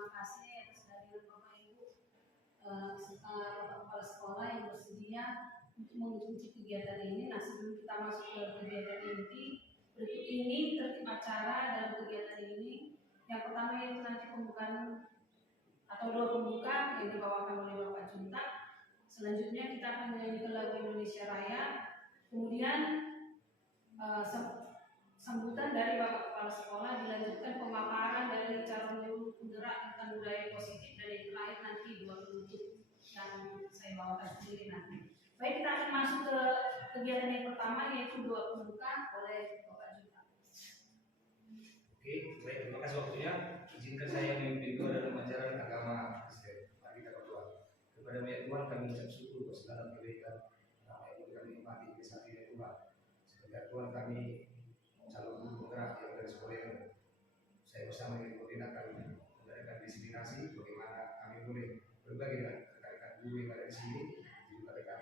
berterima kasih atas kehadiran Bapak Ibu serta Bapak Kepala Sekolah yang bersedia untuk mengikuti kegiatan ini. Nah, sebelum kita masuk ke kegiatan inti, berikut ini tertib acara dalam kegiatan ini. Yang pertama yaitu nanti pembukaan atau doa pembuka yang dibawakan oleh Bapak Junta. Selanjutnya kita akan menyanyikan lagu Indonesia Raya. Kemudian sambutan dari Bapak Kepala Sekolah, dilanjutkan pemaparan dari calon guru penggerak tentang budaya positif, dan yang terakhir nanti dua penutup yang saya bawakan sendiri nanti. Baik, kita akan masuk ke kegiatan yang pertama yaitu doa pembuka oleh Bapak Junta. Oke, baik, terima kasih waktunya. Izinkan saya memimpin doa dalam ajaran agama Kristen. Mari kita berdoa. Kepada banyak Tuhan kami ucap syukur atas segala kebaikan apa yang kami nikmati di saat ini Tuhan. Semoga Tuhan kami calon guru penggerak yang dari sekolah yang saya bersama dengan koordinator memberikan disiplinasi bagaimana kami boleh berbagi dengan rekan-rekan guru yang ada di sini, juga rekan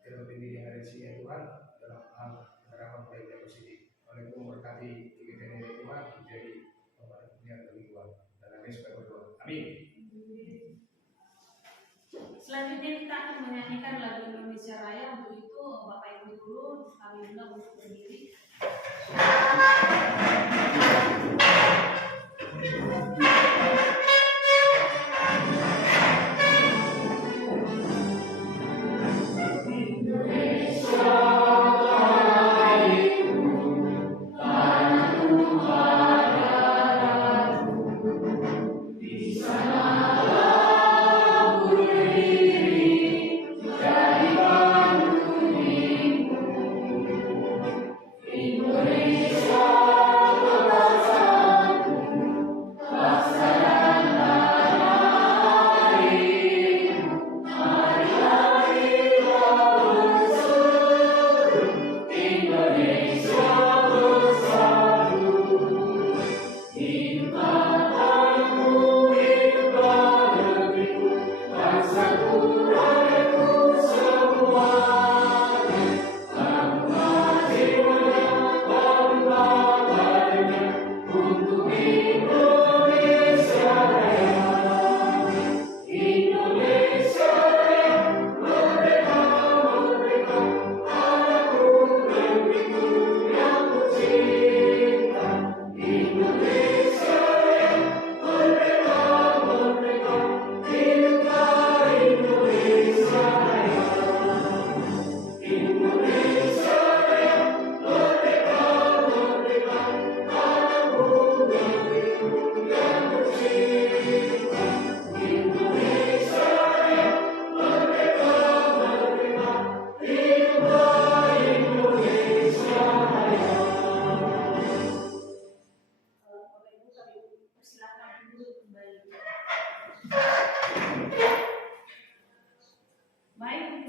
tenaga pendidik yang ada di sini ya Tuhan, dalam hal penerapan budaya positif. Oleh itu memberkati kegiatan ini Tuhan menjadi pembangunan bagi Tuhan dan kami supaya berdoa. Amin. Selanjutnya kita akan menyanyikan lagu Indonesia Raya. Untuk itu Bapak Ibu guru kami undang untuk berdiri.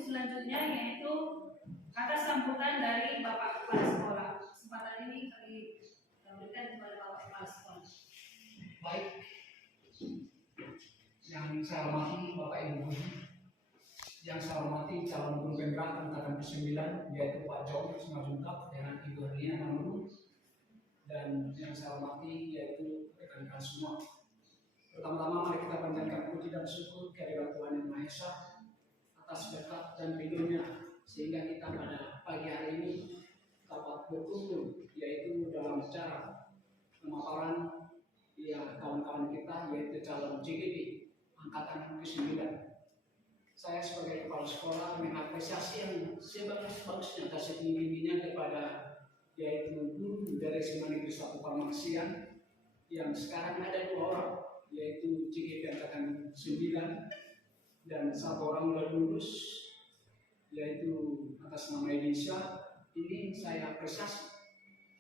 Selanjutnya yaitu kata sambutan dari Bapak Kepala Sekolah. Kesempatan ini kami berikan kepada Bapak Kepala Sekolah. Baik, yang saya hormati Bapak Ibu guru, yang saya hormati calon guru penggerak angkatan ke-9 yaitu Pak Jong Simajuntak dengan Ibu Herlina Namunu, dan yang saya hormati yaitu rekan-rekan semua. Pertama-tama mari kita panjatkan puji dan syukur kehadirat Tuhan Yang Maha Esa atas berkat dan ridhonya sehingga kita pada pagi hari ini dapat berkumpul yaitu dalam acara pemaparan ya kawan-kawan kita yaitu calon JGP angkatan ke-9. Saya sebagai kepala sekolah mengapresiasi yang sebagus-bagusnya dan setinggi-tingginya kepada yaitu guru dari SMA Negeri 1 Pamangsian yang sekarang ada 2 orang yaitu JGP angkatan 9 dan 1 orang sudah lulus yaitu atas nama Indonesia. Ini saya apresiasi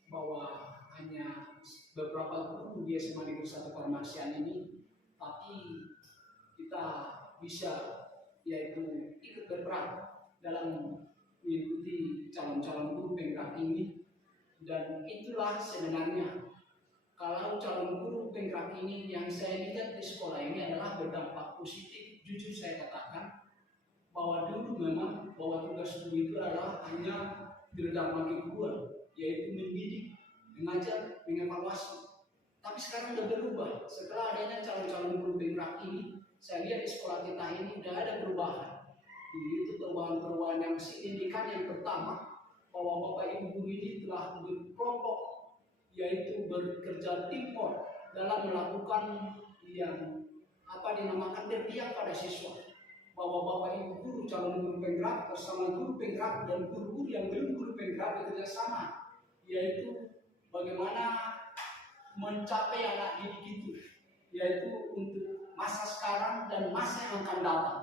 bahwa hanya beberapa guru di SMA Negeri 1 Pamangsian ini, tapi kita bisa yaitu ikut berperan dalam mengikuti calon-calon guru penggerak ini, dan itulah sebenarnya kalau calon guru penggerak ini yang saya lihat di sekolah ini adalah berdampak positif. Jujur saya katakan bahwa dulu memang bahwa tugas guru itu adalah hanya berdampak kedua, yaitu mendidik, mengajar, mengevaluasi. Tapi sekarang udah berubah. Setelah adanya calon-calon guru penggerak ini, saya lihat di sekolah kita ini udah ada perubahan. Jadi itu perubahan-perubahan yang signifikan. Yang pertama, bahwa Bapak Ibu guru ini telah berkelompok, yaitu bekerja teamwork dalam melakukan yang dinamakan berpihak pada siswa. Bahwa Bapak Ibu guru, calon guru penggerak bersama guru penggerak dan guru-guru yang belum guru penggerak bekerja sama, yaitu bagaimana mencapai anak didik itu, yaitu untuk masa sekarang dan masa yang akan datang.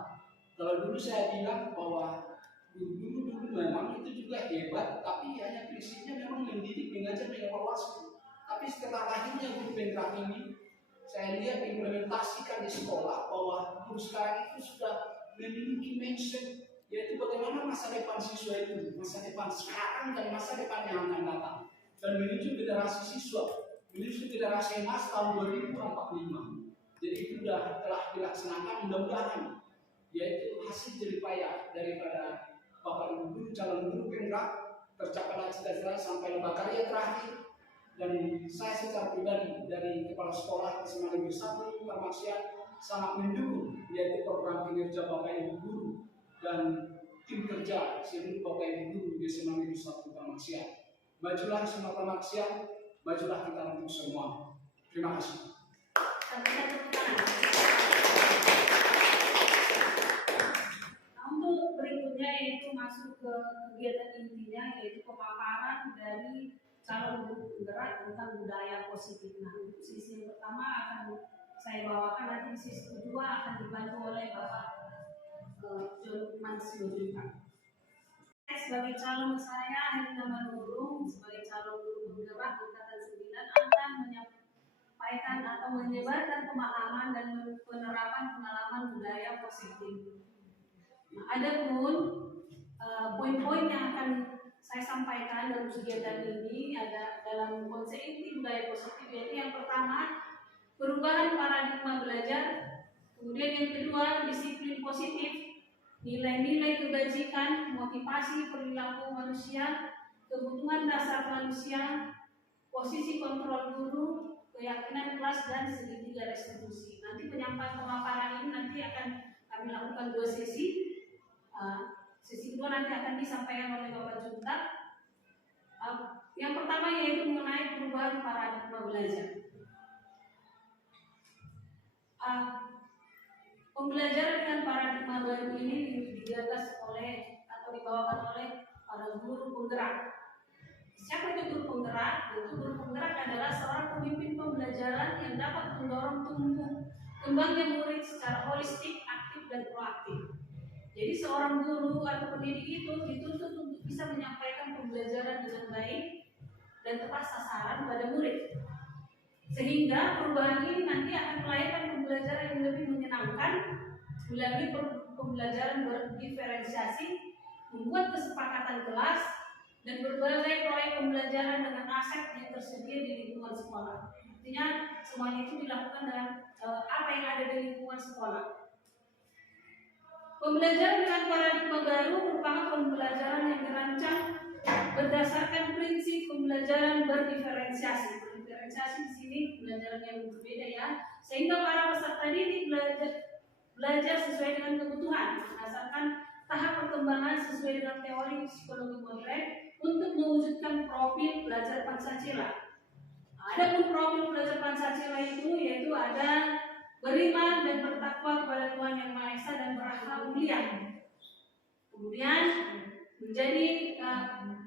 Kalau dulu saya bilang bahwa dulu memang itu juga hebat, tapi hanya prinsipnya memang mendidik, mengajar, mengevaluasi. Tapi setelah lahirnya guru penggerak ini, saya lihat implementasikan di sekolah bahwa guru sekarang itu sudah memiliki mindset, yaitu bagaimana masa depan siswa itu, masa depan sekarang dan masa depan yang akan datang, dan menuju generasi siswa, menuju generasi emas tahun 2045. Jadi itu telah dilaksanakan, mudah-mudahan yaitu hasil jeripaya daripada Bapak Ibu guru, calon guru penggerak, tercapailah cita-cita sampai lomba karya terakhir. Dan saya secara pribadi dari kepala sekolah SMA Negeri 1 Paramaksiat sangat mendukung yaitu program kinerja Bapak Ibu guru dan tim kerja seluruh Bapak Ibu guru di SMA Negeri 1 Paramaksiat. Majulah SMA Paramaksiat, majulah kita untuk semua. Terima kasih. Untuk berikutnya yaitu masuk ke kegiatan intinya, yaitu pemaparan dari calon guru penggerak tentang budaya positif. Nah, untuk sisi yang pertama akan saya bawakan, nanti di sisi kedua akan dibantu oleh Bapak John Mansur. Sebagai calon saya, Herina Manurung, sebagai calon guru penggerak angkatan 9 akan menyampaikan atau menyebarkan pemahaman dan penerapan pengalaman budaya positif. Nah, ada pun poin-poin yang akan saya sampaikan dalam kegiatan ini ada dalam konsep inti budaya positif, yaitu yang pertama perubahan paradigma belajar, kemudian yang kedua disiplin positif, nilai-nilai kebajikan, motivasi perilaku manusia, kebutuhan dasar manusia, posisi kontrol guru, keyakinan kelas, dan segitiga restitusi. Nanti penyampaian pemaparan ini nanti akan kami lakukan 2 sesi. Sesi kedua nanti akan disampaikan oleh Bapak Junta. Yang pertama yaitu mengenai perubahan paradigma belajar. Pembelajaran dengan paradigma baru ini digagas oleh atau dibawakan oleh para guru penggerak. Siapa itu guru penggerak? Itu guru penggerak adalah seorang pemimpin pembelajaran yang dapat mendorong tumbuh kembangnya murid secara holistik, aktif, dan proaktif. Jadi seorang guru atau pendidik itu dituntut untuk bisa menyampaikan pembelajaran dengan baik dan tepat sasaran pada murid. Sehingga perubahan ini nanti akan melahirkan pembelajaran yang lebih menyenangkan melalui pembelajaran berdiferensiasi, membuat kesepakatan kelas, dan berbagai proyek pembelajaran dengan aset yang tersedia di lingkungan sekolah. Artinya semuanya itu dilakukan dengan apa yang ada di lingkungan sekolah. Pembelajaran dengan paradigma baru merupakan pembelajaran yang dirancang berdasarkan prinsip pembelajaran berdiferensiasi. Diferensiasi di sini pembelajaran yang berbeda ya, sehingga para peserta didik belajar sesuai dengan kebutuhan berdasarkan tahap perkembangan sesuai dengan teori psikologi modern untuk mewujudkan profil belajar Pancasila. Adapun profil belajar Pancasila itu yaitu ada beriman dan bertakwa kepada Tuhan Yang Maha Esa dan berakhlak mulia. Kemudian menjadi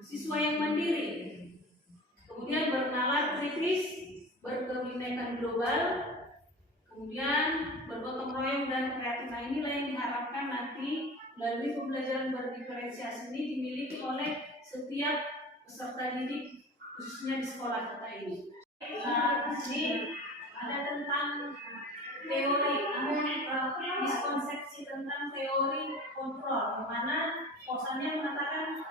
siswa yang mandiri. Kemudian bernalar kritis, berkebinekaan global. Kemudian bergotong royong dan kreatif. Nah, inilah yang diharapkan nanti melalui pembelajaran berdiferensiasi ini dimiliki oleh setiap peserta didik khususnya di sekolah kita ini. Di sini ada tentang teori, miskonsepsi tentang teori kontrol, di mana posannya mengatakan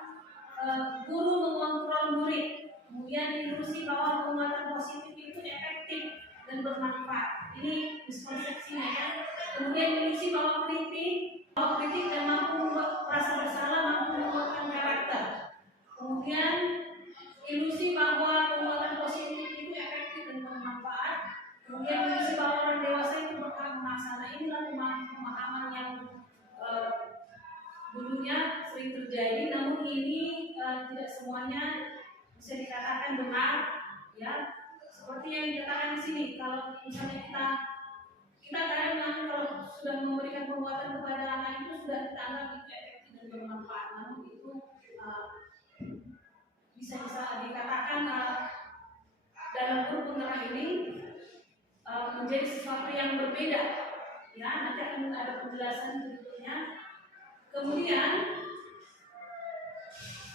guru mengontrol murid, kemudian ilusi bahwa penguatan positif itu efektif dan bermanfaat. Ini miskonsepsinya ya. Kemudian ilusi bahwa kritik dan mampu membuat rasa bersalah, mampu menguatkan karakter. Kemudian ilusi bahwa penguatan positif itu efektif dan bermanfaat. terjadi, namun ini tidak semuanya bisa dikatakan benar, ya. Seperti yang dikatakan di sini, kalau misalnya kita kadang kalau sudah memberikan penguatan kepada anak itu sudah kita anggap itu efektif dan bermanfaat, namun itu bisa dikatakan dalam guru penggerak ini menjadi sesuatu yang berbeda, ya. Nanti akan ada penjelasan berikutnya. Kemudian,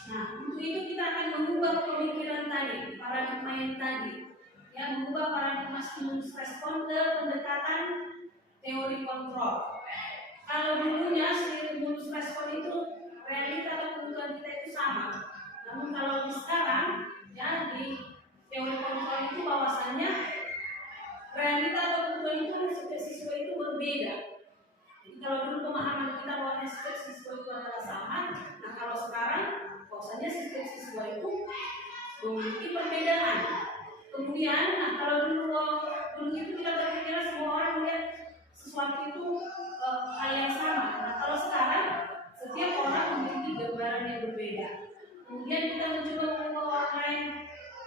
nah untuk itu kita akan mengubah pemikiran tadi, paradigma yang tadi, ya, mengubah paradigma stimulus respon ke pendekatan teori kontrol. Kalau dulunya stimulus respon itu realita atau kebutuhan kita itu sama, namun kalau di sekarang, ya, di teori kontrol itu bahwasannya realita atau kebutuhan itu setiap siswa itu berbeda. Jadi kalau dulu pemahaman kita bahwa setiap siswa itu adalah sama, nah kalau sekarang bahwasanya setiap siswa itu memiliki perbedaan. Kemudian, nah kalau dulu itu kita berpikir semua orang melihat sesuatu itu hal yang sama. Nah kalau sekarang setiap orang memiliki gambaran yang berbeda. Kemudian kita mencoba mengubah orang lain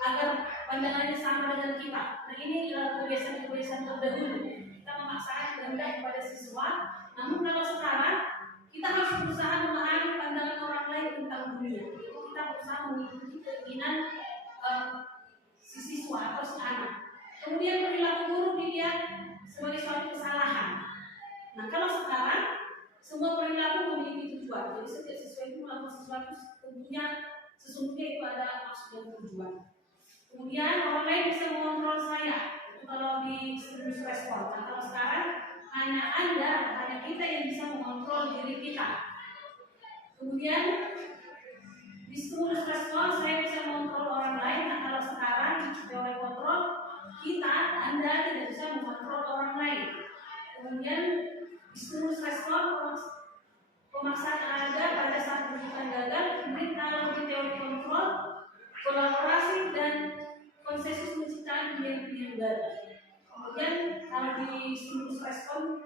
agar pandangannya sama dengan kita. Nah ini kebiasaan-kebiasaan terdahulu. Kita memaksakan kehendak kepada siswa. Namun kalau sekarang kita harus berusaha memahami pandangan orang lain tentang dunia. Kita berusaha mengikuti keinginan si siswa atau si anak. Kemudian perilaku guru dilihat sebagai suatu kesalahan. Nah kalau sekarang semua perilaku memiliki tujuan. Jadi setiap siswa itu melakukan sesuatu tentunya sesungguhnya itu ada maksud dan tujuan. Kemudian orang lain bisa mengontrol saya. Itu kalau di stimulus respon. Nah kalau sekarang hanya kita yang bisa mengontrol diri kita. Kemudian di stimulus respon saya bisa mengontrol orang lain. Nah kalau sekarang di teori kontrol Anda tidak bisa mengontrol orang lain. Kemudian di stimulus respon pemaksaan ada pada saat rujukan gagal. Kemudian kalau di teori kontrol kolaborasi dan konsensus menciptakan pilihan-pilihan gagal. Kemudian kalau di stimulus respon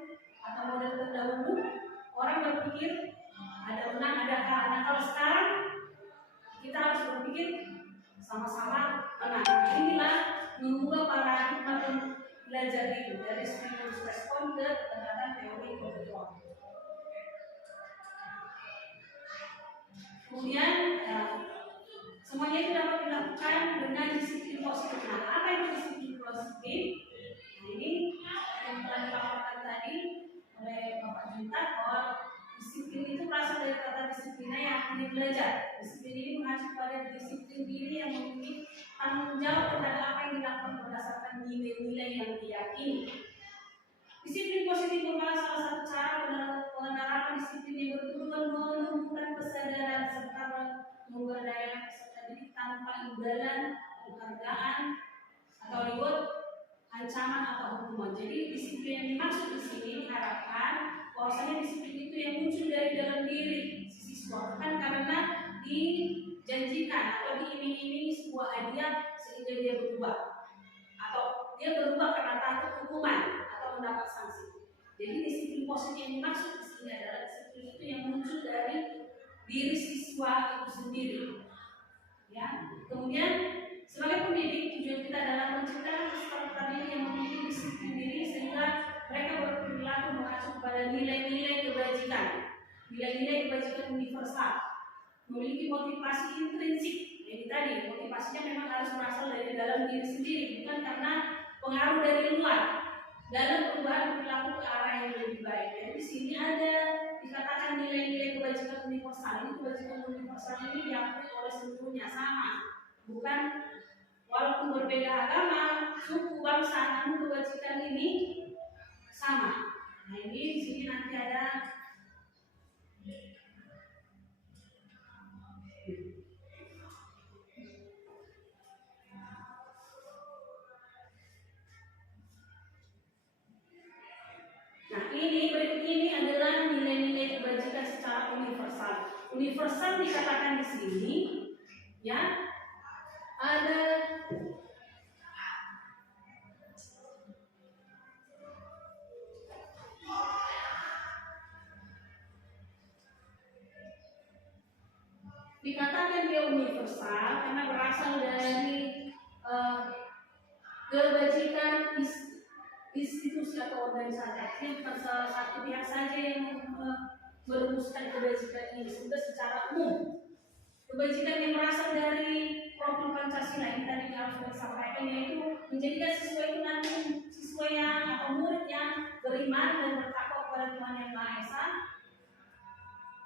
atau model terdahulu orang berpikir ada menang ada kalah. Nah kalau sekarang kita harus berpikir sama-sama menang. Inilah mengubah paradigma belajar itu dari stimulus respon ke pendekatan teori kontrol. Kemudian semuanya itu dapat dilakukan dengan disiplin positif. Nah, apa itu disiplin positif? Nah, ini yang telah dipaparkan tadi oleh Bapak Junta bahwa disiplin itu berasal dari kata disiplina yang artinya belajar. Disiplin ini mengacu pada disiplin diri yang memiliki tanggung jawab terhadap apa yang dilakukan berdasarkan nilai-nilai yang diyakini. Disiplin positif merupakan salah satu cara penerapan disiplin yang bertujuan menumbuhkan kesadaran serta memberdayakan peserta didik tanpa imbalan, penghargaan atau reward, ancaman atau hukuman. Jadi disiplin yang dimaksud di sini diharapkan bahwasanya disiplin itu yang muncul dari dalam diri si siswa, bukan karena dijanjikan atau diiming-imingi sebuah hadiah sehingga dia berubah, atau dia berubah karena takut hukuman atau mendapat sanksi. Jadi disiplin positif yang dimaksud di sini adalah disiplin itu yang muncul dari diri siswa itu sendiri. Ya. Kemudian sebagai pendidik tujuan kita adalah menciptakan peserta didik yang memiliki disiplin diri sehingga mereka berperilaku mengacu pada nilai-nilai kebajikan, nilai-nilai kebajikan universal, memiliki motivasi intrinsik. Jadi tadi motivasinya memang harus berasal dari dalam diri sendiri, bukan karena pengaruh dari luar dalam perubahan perilaku ke arah yang lebih baik. Jadi di sini ada dikatakan nilai-nilai kebajikan universal. Ini kebajikan universal ini diakui oleh seluruhnya sama, bukan walaupun berbeda agama, suku, bangsa, namun kebajikan ini sama. Nah ini di sini nanti ada berikut ini adalah nilai-nilai kebajikan secara universal. Universal dikatakan di sini, ya, ada universal karena berasal dari kebajikan institusi atau organisasi. Artinya salah satu pihak saja yang merumuskan kebajikan ini sudah secara umum. Kebajikan yang berasal dari profil Pancasila yang tadi harus disampaikan, yaitu menjadikan siswa itu nanti siswa yang atau murid yang beriman dan bertakwa kepada Tuhan Yang Maha Esa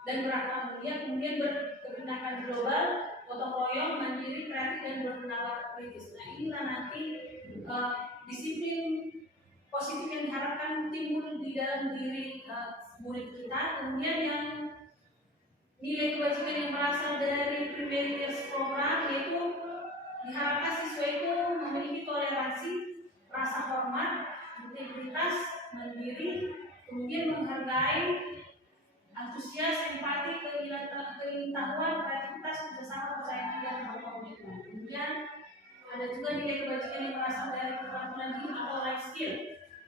dan berakhlak mulia, kemudian berkebinekaan global, gotong royong, mandiri, kreatif dan bernalar kritis. Nah, inilah nanti disiplin positif yang diharapkan timbul di dalam diri murid kita. Kemudian yang nilai kebajikan yang berasal dari previous program, yaitu diharapkan siswa itu memiliki toleransi, rasa hormat, integritas, mandiri, kemudian menghargai, antusias, empati, keingintahuan, kreativitas, kerjasama, percaya diri, dan berkomitmen. Kemudian ada juga nilai kebajikan yang berasal dari keterampilan hidup atau life skill.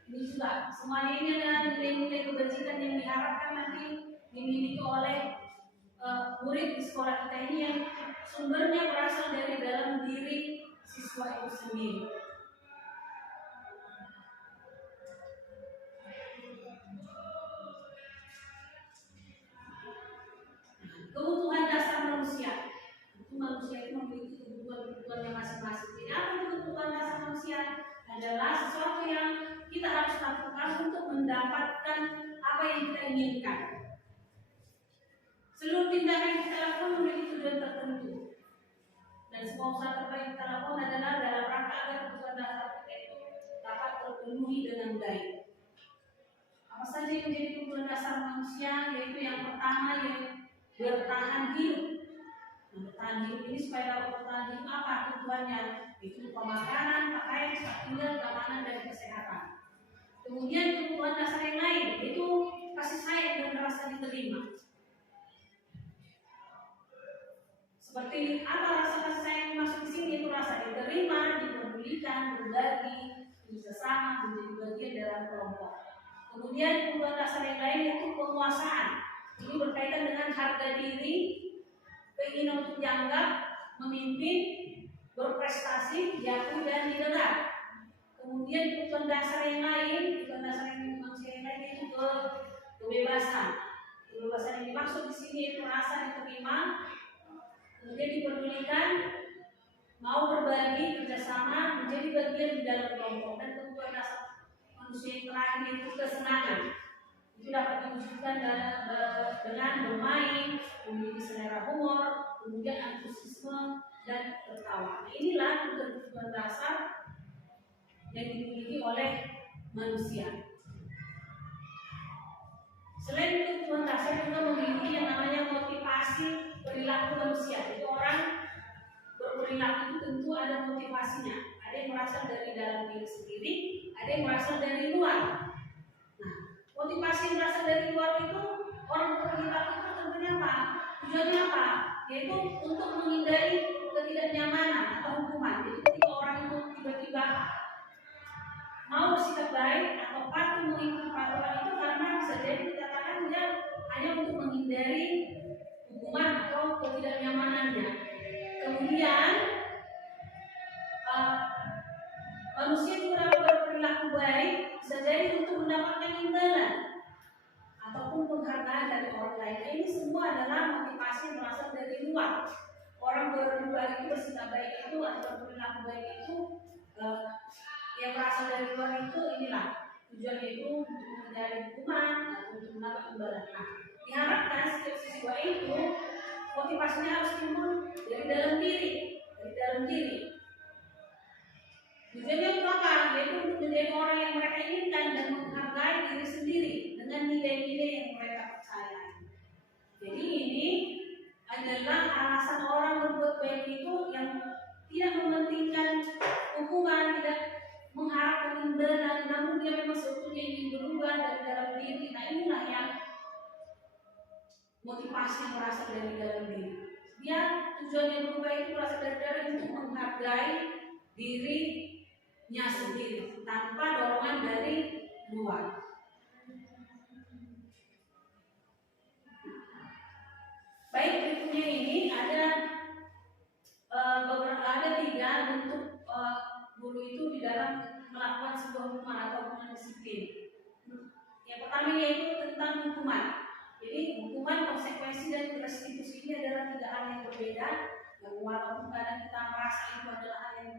Ini juga semuanya ini adalah nilai-nilai kebajikan yang diharapkan nanti dimiliki oleh murid di sekolah kita ini, yang sumbernya berasal dari dalam diri siswa itu sendiri. Kebutuhan dasar manusia. Manusia itu memiliki kebutuhan-kebutuhannya masing-masing. Jadi apa itu kebutuhan dasar manusia? Adalah sesuatu yang kita harus lakukan untuk mendapatkan apa yang kita inginkan. Seluruh tindakan yang kita lakukan memiliki tujuan tertentu, dan semua usaha terbaik yang kita lakukan adalah dalam rangka agar kebutuhan dasar kita itu dapat terpenuhi dengan baik. Apa saja yang menjadi kebutuhan dasar manusia? Yaitu yang pertama, yang bertahan hidup. Bertahan hidup ini supaya dapat bertahan hidup apa kebutuhannya? Itu pemakanan, pakaian, tempat tinggal, keamanan dan kesehatan. Kemudian kebutuhan dasar yang lain yaitu kasih sayang dan rasa diterima. Seperti apa rasa kasih sayang yang masuk di sini? Itu rasa diterima, dipedulikan, berbagi, bersama, menjadi bagian dalam kelompok. Kemudian kebutuhan dasar yang lain itu penguasaan. Ini berkaitan dengan harga diri, keinginan untuk dianggap, memimpin, berprestasi, diakui dan didengar. Kemudian kebutuhan dasar yang lain, kebutuhan dasar yang manusia yang lain itu kebebasan. Kebebasan yang dimaksud di sini itu rasa diterima, kemudian dipedulikan, mau berbagi, kerjasama, menjadi bagian di dalam kelompok. Dan kebutuhan dasar manusia yang terakhir itu kesenangan. Itu dapat diwujudkan dengan bermain, memiliki selera humor, kemudian antusiasme dan tertawa. Nah, inilah kebutuhan dasar yang dimiliki oleh manusia. Selain kebutuhan dasar juga memiliki yang namanya motivasi perilaku manusia. Itu orang berperilaku itu tentu ada motivasinya. Ada yang berasal dari dalam diri sendiri, ada yang berasal dari luar. Nah, motivasi yang berasal dari luar itu, orang berperilaku itu tentunya apa? Tujuannya apa? Yaitu untuk menghindari ketidaknyamanan atau hukuman. Jadi ketika orang itu tiba-tiba mau bersikap baik atau patuh mengikuti peraturan itu, karena bisa jadi dikatakan dia hanya untuk menghindari hukuman atau ketidaknyamanannya. Kemudian manusia itu dapat berperilaku baik bisa jadi untuk mendapatkan imbalan ataupun penghargaan dari orang lain. Nah, ini semua adalah motivasi yang berasal dari luar. Orang berbuat itu, bersikap baik itu atau berperilaku baik itu yang berasal dari luar itu, inilah tujuannya itu untuk menghindari hukuman atau untuk mendapat imbalan. Nah, diharapkan setiap siswa itu motivasinya harus timbul dari dalam diri, Tujuannya untuk apa? Yaitu untuk menjadi orang yang mereka inginkan dan menghargai diri sendiri dengan nilai-nilai yang mereka percayai. Jadi ini adalah alasan orang berbuat baik itu yang tidak mementingkan hukuman, tidak mengharapkan imbalan, namun dia memang sebetulnya ingin berubah dari dalam diri. Nah, inilah yang motivasi yang berasal dari dalam diri. Dia tujuannya berubah itu berasal dari dalam untuk menghargai dirinya sendiri tanpa dorongan dari luar. Baik, berikutnya ini ada yaitu tentang hukuman. Jadi hukuman, konsekuensi, dan restitusi ini adalah tiga hal yang berbeda. Yang walaupun kadang kita merasa itu adalah hal yang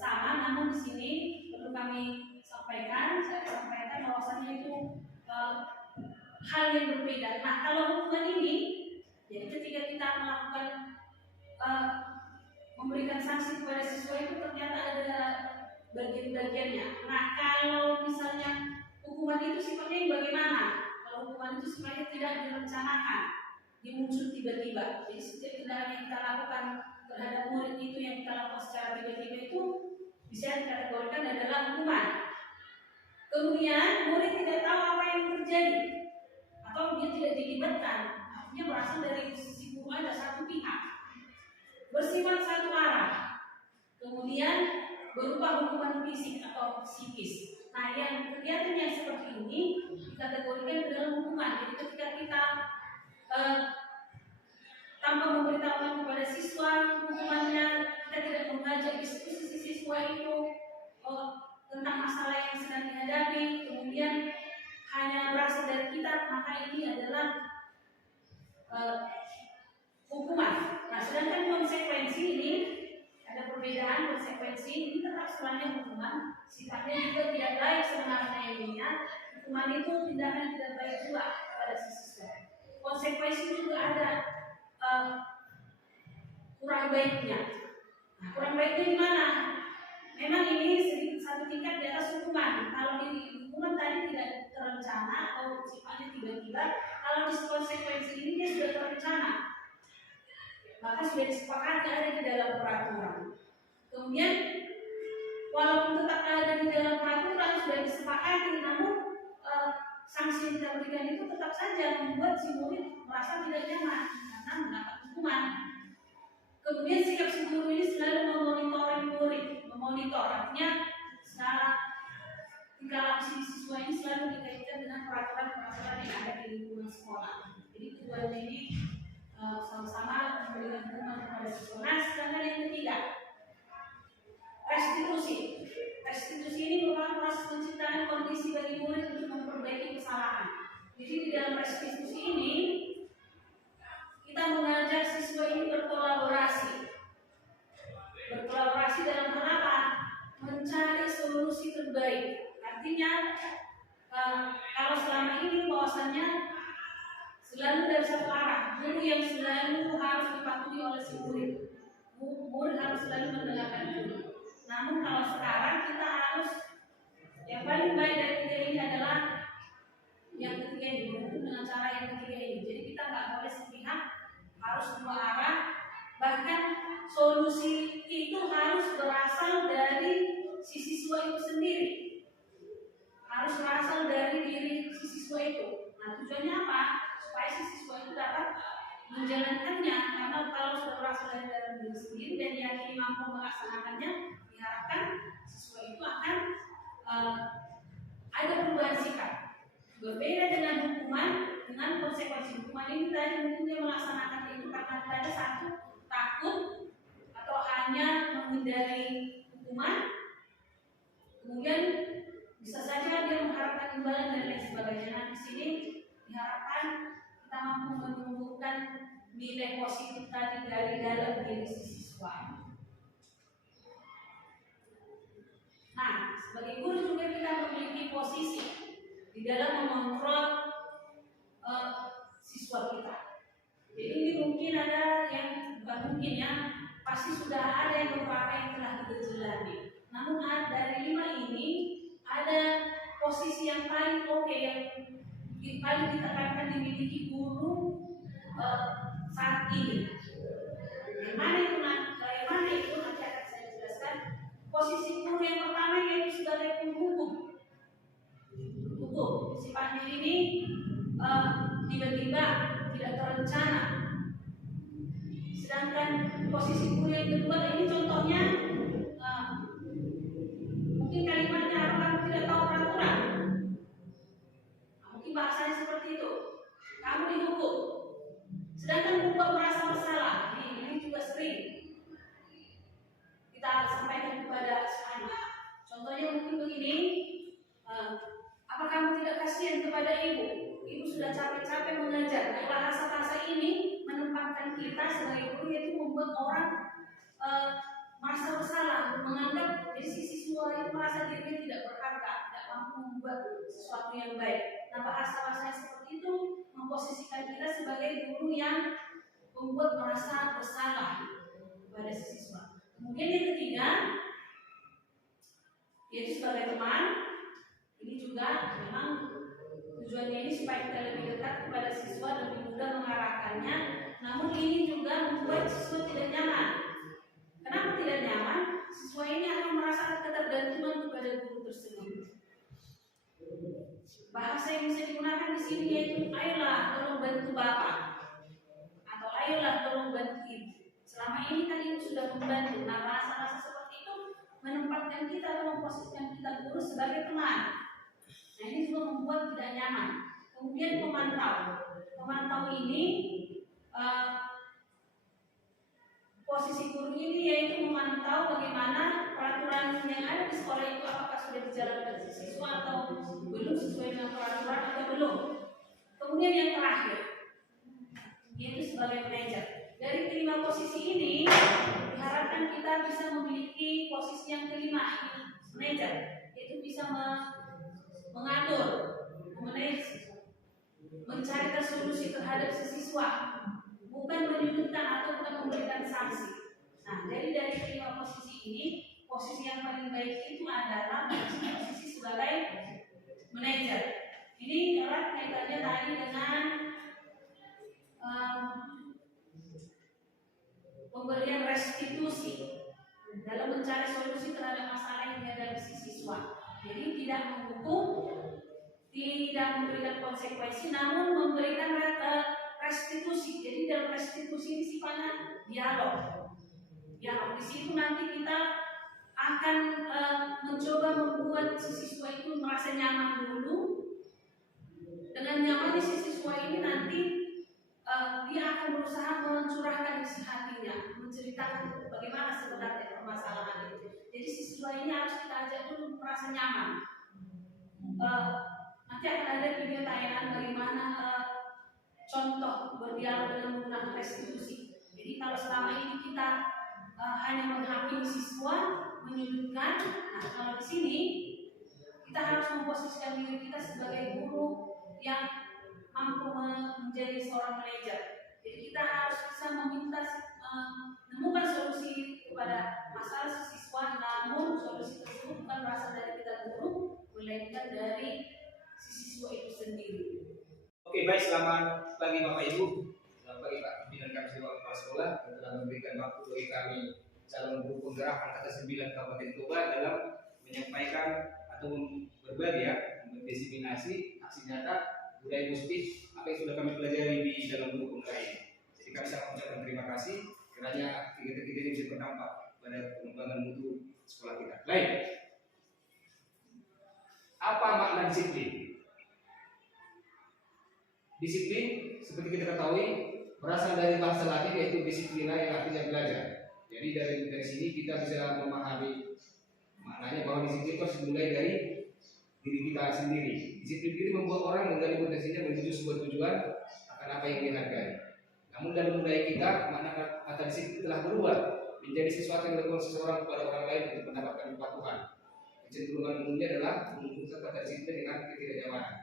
sama, namun di sini perlu kami sampaikan, saya sampaikan bahwasannya itu hal yang berbeda. Nah, kalau hukuman ini, jadi ketika kita melakukan memberikan sanksi kepada siswa itu ternyata ada bagian-bagiannya. Nah, kalau misalnya hukuman itu sifatnya bagaimana? Kalau hukuman itu sebenarnya tidak direncanakan, muncul tiba-tiba. Jadi setiap tindakan yang kita lakukan terhadap murid itu yang kita lakukan secara tiba-tiba itu bisa dikategorikan adalah hukuman. Kemudian murid tidak tahu apa yang terjadi atau dia tidak dilibatkan, artinya berasal dari sisi guru ada satu pihak, bersifat satu arah, kemudian berupa hukuman fisik atau psikis. Nah, yang kegiatan yang seperti ini dikategorikan dalam hukuman. Jadi ketika kita tanpa memberitahukan kepada siswa hukumannya, kita tidak mengajak diskusi siswa itu tentang masalah yang sedang dihadapi, kemudian hanya berasal dari kita, maka ini adalah hukuman. Nah, sedangkan konsekuensi ini ada perbedaan. Konsekuensi ini tetap sebenarnya hukuman, sifatnya juga tidak baik sebenarnya ininya. Hukuman itu tindakan yang tidak baik juga pada si siswa. Konsekuensi juga ada kurang baiknya. Nah, kurang baiknya di mana? Memang ini sedikit satu tingkat di atas hukuman. Kalau di hukuman tadi tidak terencana atau sifatnya tiba-tiba, kalau di konsekuensi ini dia sudah terencana, maka sudah disepakati ada di dalam peraturan. Kemudian walaupun tetap ada di dalam peraturan sudah disepakati, namun sanksi yang kita berikan itu tetap saja membuat si murid merasa tidak nyaman karena mendapat hukuman. Kemudian sikap si guru ini selalu memonitoring murid, memonitor artinya secara tingkah laku siswa ini selalu dikaitkan dengan peraturan-peraturan yang ada di lingkungan sekolah. Jadi tujuannya ini sama-sama memberikan hukuman kepada siswa. Nah, sedangkan yang ketiga, restitusi. Restitusi ini merupakan proses penciptaan kondisi bagi murid untuk memperbaiki kesalahan. Jadi di dalam restitusi ini kita mengajak siswa ini berkolaborasi. Berkolaborasi dalam hal apa? Mencari solusi terbaik. Artinya kalau selama ini bahwasannya selalu dari satu arah, guru yang selalu harus dipatuhi oleh si murid. Murid harus selalu mendengarkan guru. Namun kalau sekarang kita harus yang paling baik dari tiga ini adalah yang ketiga ini, dengan cara yang ketiga ini. Jadi kita nggak boleh sepihak, harus dua arah. Bahkan solusi itu harus berasal dari si siswa itu sendiri, harus berasal dari diri si siswa itu. Nah, tujuannya apa? Supaya si siswa itu dapat menjalankannya. Karena kalau sudah berasal dari dalam diri sendiri dan yakini mampu melaksanakannya, diharapkan siswa itu akan ada perubahan sikap. Berbeda dengan hukuman, dengan konsekuensi hukuman ini tadi mungkin dia melaksanakan itu karena ada satu takut atau hanya menghindari hukuman, kemudian bisa saja dia mengharapkan imbalan dan lain sebagainya. Nah, di sini diharapkan kita mampu menumbuhkan nilai positif tadi dari dalam diri siswa. Nah, sebagai guru juga kita memiliki posisi di dalam mengontrol siswa kita. Jadi ini mungkin ada yang bukan mungkin ya, pasti sudah ada yang beberapa yang telah kita jalani. Namun dari 5 ini ada posisi yang paling oke yang paling ditekankan dimiliki guru saat ini. Yang mana itu nanti akan saya jelaskan. Posisi guru yang pertama yaitu sebagai penghukum. Hukum sifatnya ini tiba-tiba, tidak terencana. Sedangkan posisi guru yang kedua ini contohnya mungkin kalimatnya kamu tidak tahu peraturan. Mungkin bahasanya seperti itu. Kamu dihukum. Sedangkan bukan merasa bersalah. Ini juga sering kita sampaikan kepada anak. Contohnya mungkin begini, apa kamu tidak kasihan kepada orang merasa bersalah, menganggap jadi si siswa itu merasa dirinya tidak berharga, tidak mampu membuat sesuatu yang baik. Nah, bahasa-bahasa seperti itu memposisikan kita sebagai guru yang membuat merasa bersalah kepada si siswa. Kemudian yang ketiga, yaitu sebagai teman, ini juga memang tujuannya ini supaya kita lebih dekat kepada siswa, lebih mudah mengarahkannya. Namun ini juga membuat siswa tidak nyaman. Kenapa tidak nyaman? Siswa ini akan merasakan ketergantungan kepada guru tersebut. Bahasa yang bisa digunakan di sini yaitu ayolah tolong bantu bapak, atau ayolah tolong bantu ibu. Selama ini kan ibu sudah membantu. Nah, bahasa-bahasa seperti itu menempatkan kita atau memposisikan kita guru sebagai teman. Nah, ini juga membuat tidak nyaman. Kemudian pemantau ini posisi guru ini yaitu memantau bagaimana peraturan yang ada di sekolah itu apakah sudah dijalankan siswa atau belum sesuai dengan peraturan atau belum. Kemudian yang terakhir yaitu sebagai manajer. Dari kelima posisi ini diharapkan kita bisa memiliki posisi yang kelima, manajer, yaitu bisa mengatur, memanage, mencari solusi terhadap siswa, bukan menyudutkan atau bukan memberikan sanksi. Nah, dari kelima posisi ini, posisi yang paling baik itu adalah posisi sebagai manajer. Ini erat kaitannya tadi dengan pemberian restitusi dalam mencari solusi terhadap masalah yang dihadapi si siswa. Jadi tidak menghukum, tidak memberikan konsekuensi, namun memberikan restitusi. Jadi dalam restitusi ini sifatnya dialog. Di situ nanti kita akan mencoba membuat si siswa itu merasa nyaman dulu. Dengan nyaman si siswa ini nanti dia akan berusaha mencurahkan isi hatinya, menceritakan bagaimana sebenarnya permasalahan itu. Jadi siswa ini harus kita ajak dulu merasa nyaman. Nanti akan ada video tayangan bagaimana contoh berdialog dengan menggunakan restitusi. Jadi kalau selama ini kita hanya menghakimi siswa, menyudutkan, nah kalau di sini kita harus memposisikan diri kita sebagai guru yang mampu menjadi seorang manajer. Jadi kita harus bisa menemukan solusi kepada masalah siswa, namun solusi tersebut bukan berasal dari kita guru, melainkan dari si siswa itu sendiri. Oke, baik, selamat pagi Bapak Ibu. Selamat pagi Pak Pimpinan Kami Kepala Sekolah yang telah memberikan waktu bagi kami calon guru penggerak angkatan 9 Kabupaten Toba dalam menyampaikan atau berbagi mendiseminasi aksi nyata budaya positif apa yang sudah kami pelajari di dalam guru penggerak ini. Jadi kami sangat mengucapkan terima kasih kerana kegiatan-kegiatan ini bisa berdampak pada pengembangan mutu sekolah kita. Baik. Apa makna disiplin? Disiplin seperti kita ketahui berasal dari bahasa Latin yaitu disiplina yang artinya belajar. Jadi dari sini kita bisa memahami maknanya bahwa disiplin itu harus dimulai dari diri kita sendiri. Disiplin diri membuat orang menggali potensinya menuju sebuah tujuan akan apa yang dihargai. Namun dalam budaya kita makna kata disiplin telah berubah menjadi sesuatu yang dilakukan seseorang kepada orang lain untuk mendapatkan kepatuhan. Kecenderungan umumnya adalah mengumpulkan kata disiplin dengan ketidaknyamanan.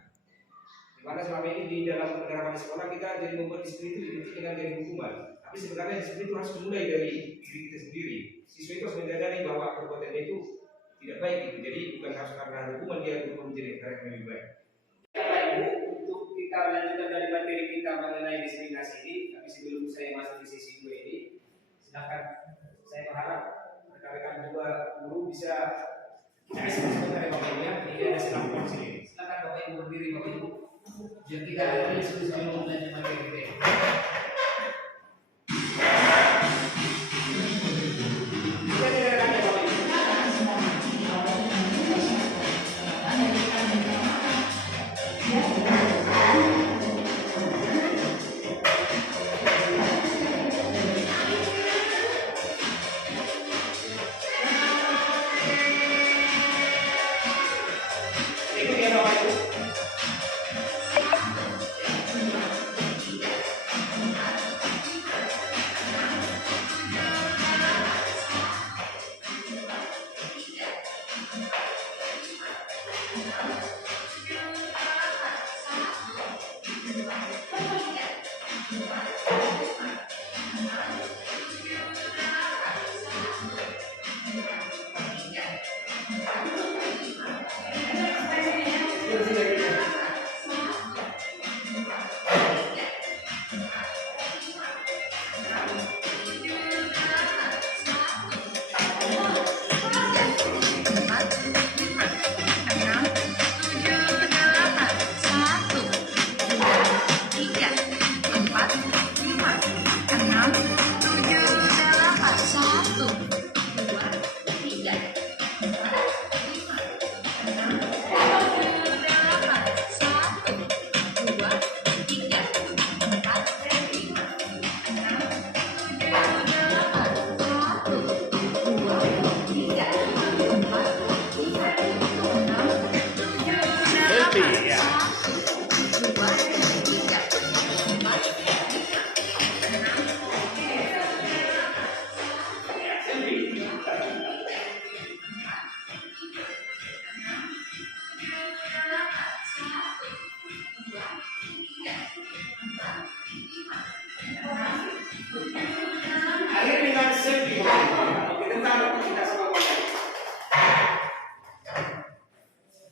Dimana selama ini di dalam penerapan sekolah kita jadi membuat disiplin itu identik dengan dari hukuman. Tapi sebenarnya disiplin itu harus dimulai dari diri kita sendiri. Siswa itu harus menyadari bahwa perbuatannya itu tidak baik gitu. Jadi bukan harus karena hukuman dia untuk menjadi yang lebih baik. Bapak Ibu, untuk kita melanjutkan dari materi kita mengenai diskriminasi ini, tapi sebelum saya masuk di sesi 2 ini, silakan saya berharap rekan-rekan juga guru bisa kita ekspresikan dari Bapak Ibu ya. Ini ada silakan di sini. Silakan Bapak Ibu berdiri Bapak Ibu. Biar kita ada sebelum melanjutkan materi kita. Akhir dengan safety. Kita tahu kita semua.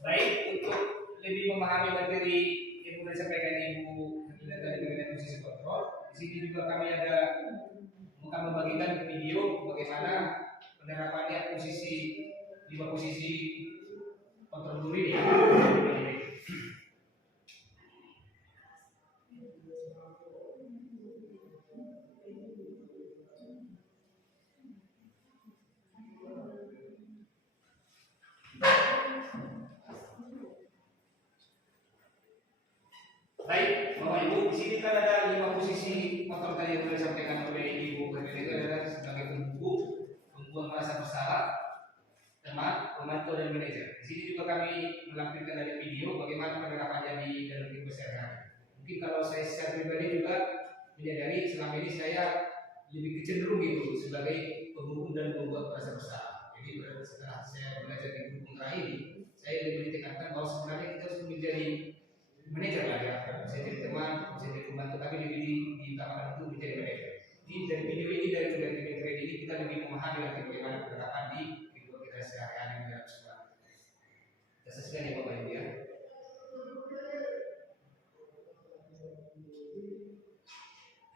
Baik, untuk lebih memahami materi yang sudah disampaikan Ibu dari mengenai posisi kontrol, di sini juga kami akan membagikan video bagaimana penerapannya posisi 5 posisi kontrol duri ini. Baik, Bapak Ibu, di sini kan ada 5 posisi motor tadi yang sudah disampaikan oleh Ibu Presiden itu adalah sebagai pembuat merasa bersalah, teman, pemantau dan manajer. Di sini juga kami melampirkan dari video bagaimana penerapannya di dalam tim kesehatan. Mungkin kalau saya secara pribadi juga menyadari selama ini saya lebih kecenderung gitu sebagai penghukum dan pembuat merasa bersalah. Jadi setelah saya belajar di hukum ini, saya lebih ditekankan bahwa sebenarnya kita harus menjadi manajer lah ya, bisa jadi teman, bisa jadi pembantu, tapi diutamakan itu menjadi manajer. Jadi dari video ini, dari video ini kita lebih memahami lagi bagaimana penerapan di kehidupan kita sehari-hari di dalam sekolah. Kita saksikan ya Bapak Ibu ya.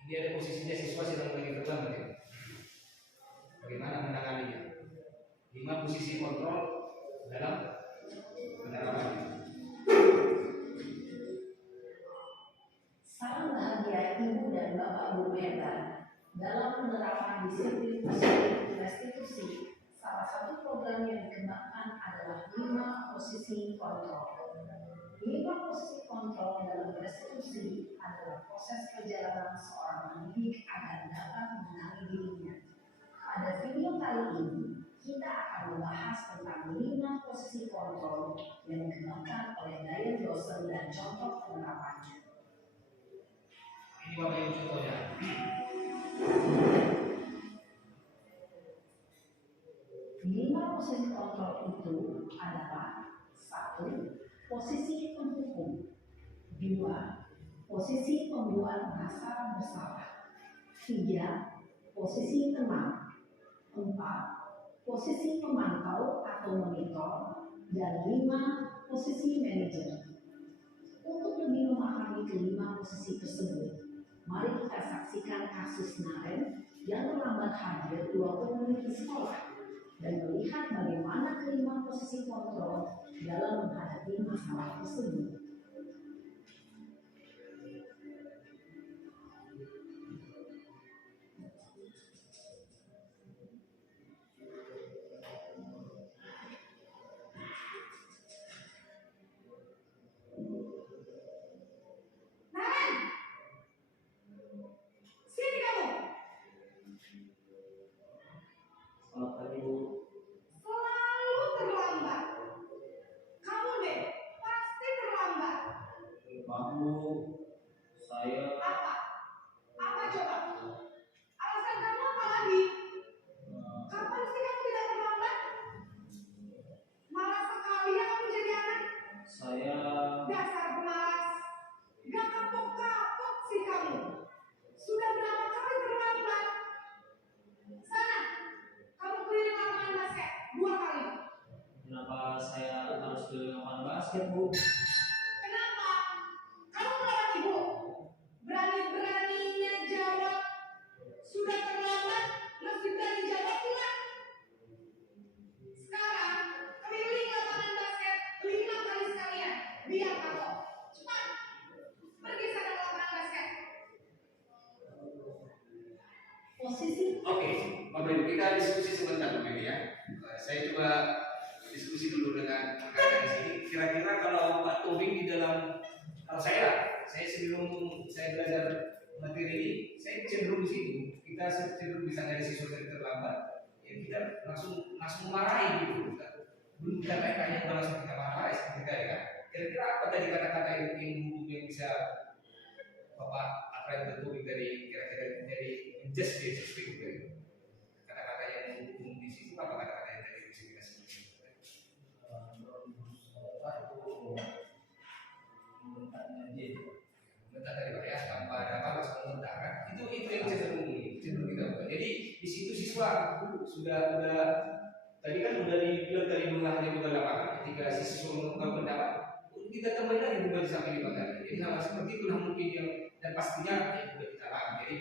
Ini ada posisinya siswa sedang lagi terlambat ya. Bagaimana menanganinya? 5 posisi kontrol dalam penerapan. Salam bahagia Ibu dan Bapak Guru Mentor. Dalam penerapan disiplin restitusi, salah satu program yang dikembangkan adalah 5 posisi kontrol. 5 posisi kontrol dalam restitusi adalah proses perjalanan seorang pendidik agar dapat mengenali dirinya. Pada video kali ini, kita akan membahas tentang 5 posisi kontrol yang dikembangkan oleh Diane Dawson dan contoh penerapannya. Ini Bapak Ibu contohnya. 5 posisi kontrol itu adalah 1. Posisi penghukum, 2. Posisi pembuat merasa bersalah, 3. Posisi teman, 4. Posisi pemantau atau monitor, dan 5. Posisi manajer. Untuk lebih memahami kelima posisi tersebut, mari kita saksikan kasus Naren yang terlambat hadir waktu memiliki sekolah dan melihat bagaimana kelima posisi kontrol dalam menghadapi masalah tersebut. Selamat pagi Bu. Selalu terlambat. Kamu deh, pasti terlambat. Maaf Bu, saya Apa? Apa coba? Alasan kamu apa lagi? Kapan sih kamu tidak terlambat? Malas sekali ya kamu jadi anak. saya Dasar pemalas. Gak kapok-kapok sih kamu. Sudah berapa kali terlambat? Sana, kamu keliling lapangan basket 2 kali. kenapa saya harus ke lapangan basket Bu? Kenapa? Kamu melawan ibu. Berani-beraninya jawab. Sudah terlambat, masih berani jawab pula. Sekarang, keliling lapangan basket 5 kali sekalian. Biar kapok. Cepat. Pergi sana ke lapangan basket. Posisi Oke, Bapak Ibu kita diskusi sebentar Bapak Ibu ya. Saya coba diskusi dulu dengan rekan di sini. Kira-kira kalau Pak Tobing di dalam, kalau saya sebelum saya belajar materi ini, saya cenderung di sini. Kita cenderung bisa dari siswa yang terlambat, ya kita langsung marahi gitu. Belum kita tanya langsung kita marahi seperti tadi kan. Kira-kira apa tadi kata-kata yang bisa Bapak Akran Tobing dari kira-kira dari just di sistem gitu. Kata-kata yang menghukum di situ apa sudah tadi kan sudah dibilang tadi hanya bukan lapangan ketika siswa mengungkapkan pendapat kita tambah lagi bukan sampai 5 kali. Jadi hal seperti itulah mungkin yang dan pastinya ya sudah kita lakukan. Jadi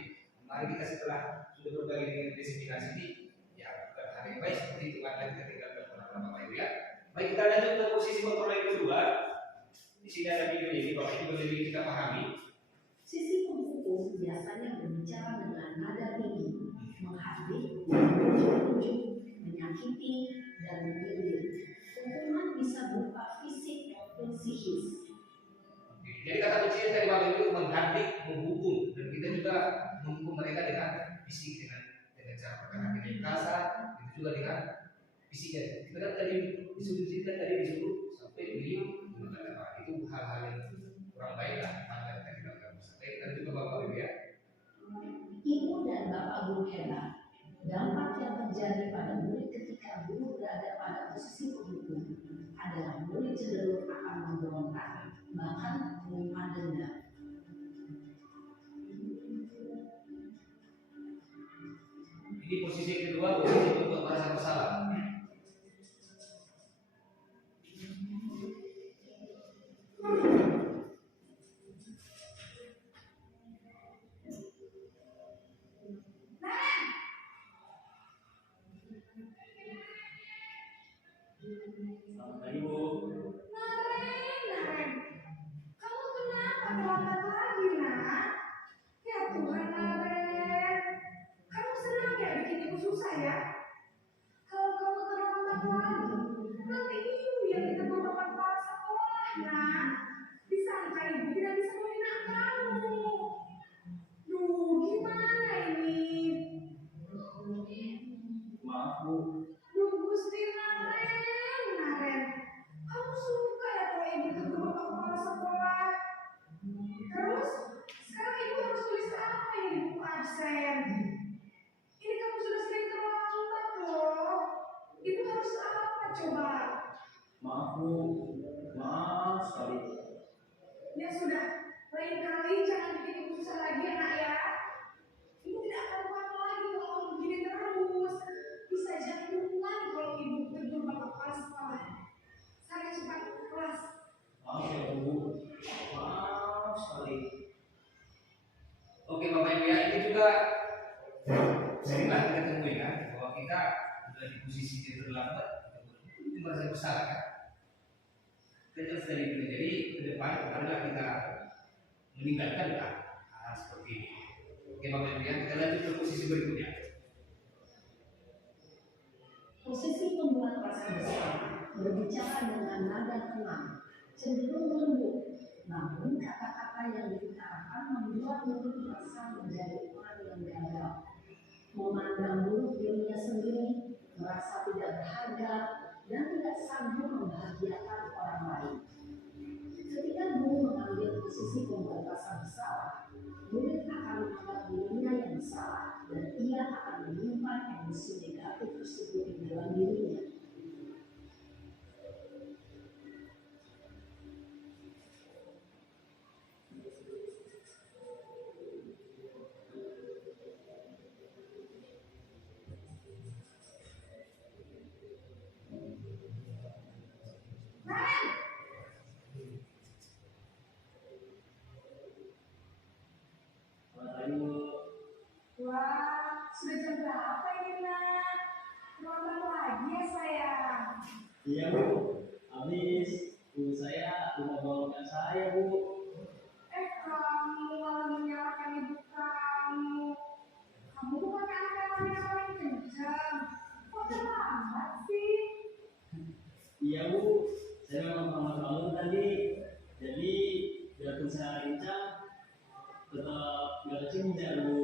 mari kita setelah sudah berbagi dengan spesifikasi ini ya bukan hal yang baik seperti itu kan kita tinggalkan orang-orang Bapak Ibu ya. Baik, kita lanjut ke posisi kontrol yang kedua. Di sini ada video ini Bapak Ibu lebih kita pahami. Sisi penghukum biasanya berbicara dengan nada tinggi, menghardik, menunjuk, menyakiti, dan menyindir. Hukuman bisa berupa fisik maupun psikis. Jadi kata kuncinya tadi Bapak Ibu menghardik, menghukum, dan kita juga menghukum mereka dengan fisik dengan cara perkataan yang kasar, itu juga dengan fisiknya. Kita kan tadi disuruh sampai beliau itu hal-hal yang kurang baik lah yang kita lakukan. Sampai kita juga Bapak Ibu ya. Ibu dan Bapak guru hebat. Dampak yang terjadi pada murid ketika guru berada pada posisi penghukum adalah murid cenderung akan memberontak, bahkan menyimpan dendam. Ini posisi kedua, posisi untuk merasa bersalah. Selamat pagi Bu. Naren, kamu kenapa terlambat lagi, nak? Ya Tuhan, Naren, kamu senang ya bikin ibu susah ya? Kalau kamu terlambat lagi, nanti ibu yang ditegur bapak kepala sekolah, nak. Disangka ibu tidak bisa membina kamu. Duh, gimana ini? Maaf Bu. Duh, Gusti Naren, kamu suka ya kalau ibu tegur bapak kepala sekolah? Terus, sekarang ibu harus tulis apa ini di buku absen? Ini kamu sudah sering terlambat loh. Ibu harus apa coba? Maaf Bu. Maaf sekali. Ya sudah, lain kali jangan bikin ibu susah lagi ya nak ya. Ibu tidak akan kuat lagi kalau kamu begini terus. Bisa jantungan kalau ibu tegur bapak kepala sekolah. Saya cepat ke kelas. Maaf ya Bu. Maaf sekali. Oke Bapak Ibu ya, ini juga seringlah kita temui kan bahwa kita sudah di posisi yang terlambat, itu merasa bersalah kan. Kita harus dari itu. Jadi ke depan marilah kita meninggalkan hal seperti ini. Oke Bapak Ibu ya, kita lanjut ke posisi berikutnya. Posisi pembuat rasa bersalah berbicara dengan nada tenang, cenderung lembut, namun kata-kata yang diutarakan membuat murid merasa menjadi orang yang gagal, memandang buruk dirinya sendiri, merasa tidak berharga, dan tidak sanggup membahagiakan orang lain. Ketika guru mengambil posisi pembuat rasa bersalah, murid akan menganggap dirinya yang bersalah dan ia akan menyimpan emosi negatif tersebut di dalam dirinya. Selamat pagi Bu. Wah, sudah jam berapa ini nak? Terlambat lagi ya sayang. Iya Bu. Habis Bu saya lupa bawakan saya Bu. Kamu malah menyalahkan ibu kamu. Kamu bukan anak yang paling kencang. Kok terlambat sih? Iya Bu. Saya memang terlambat bangun tadi. Jadi biarpun saya lincah tetap gak kecinca Bu.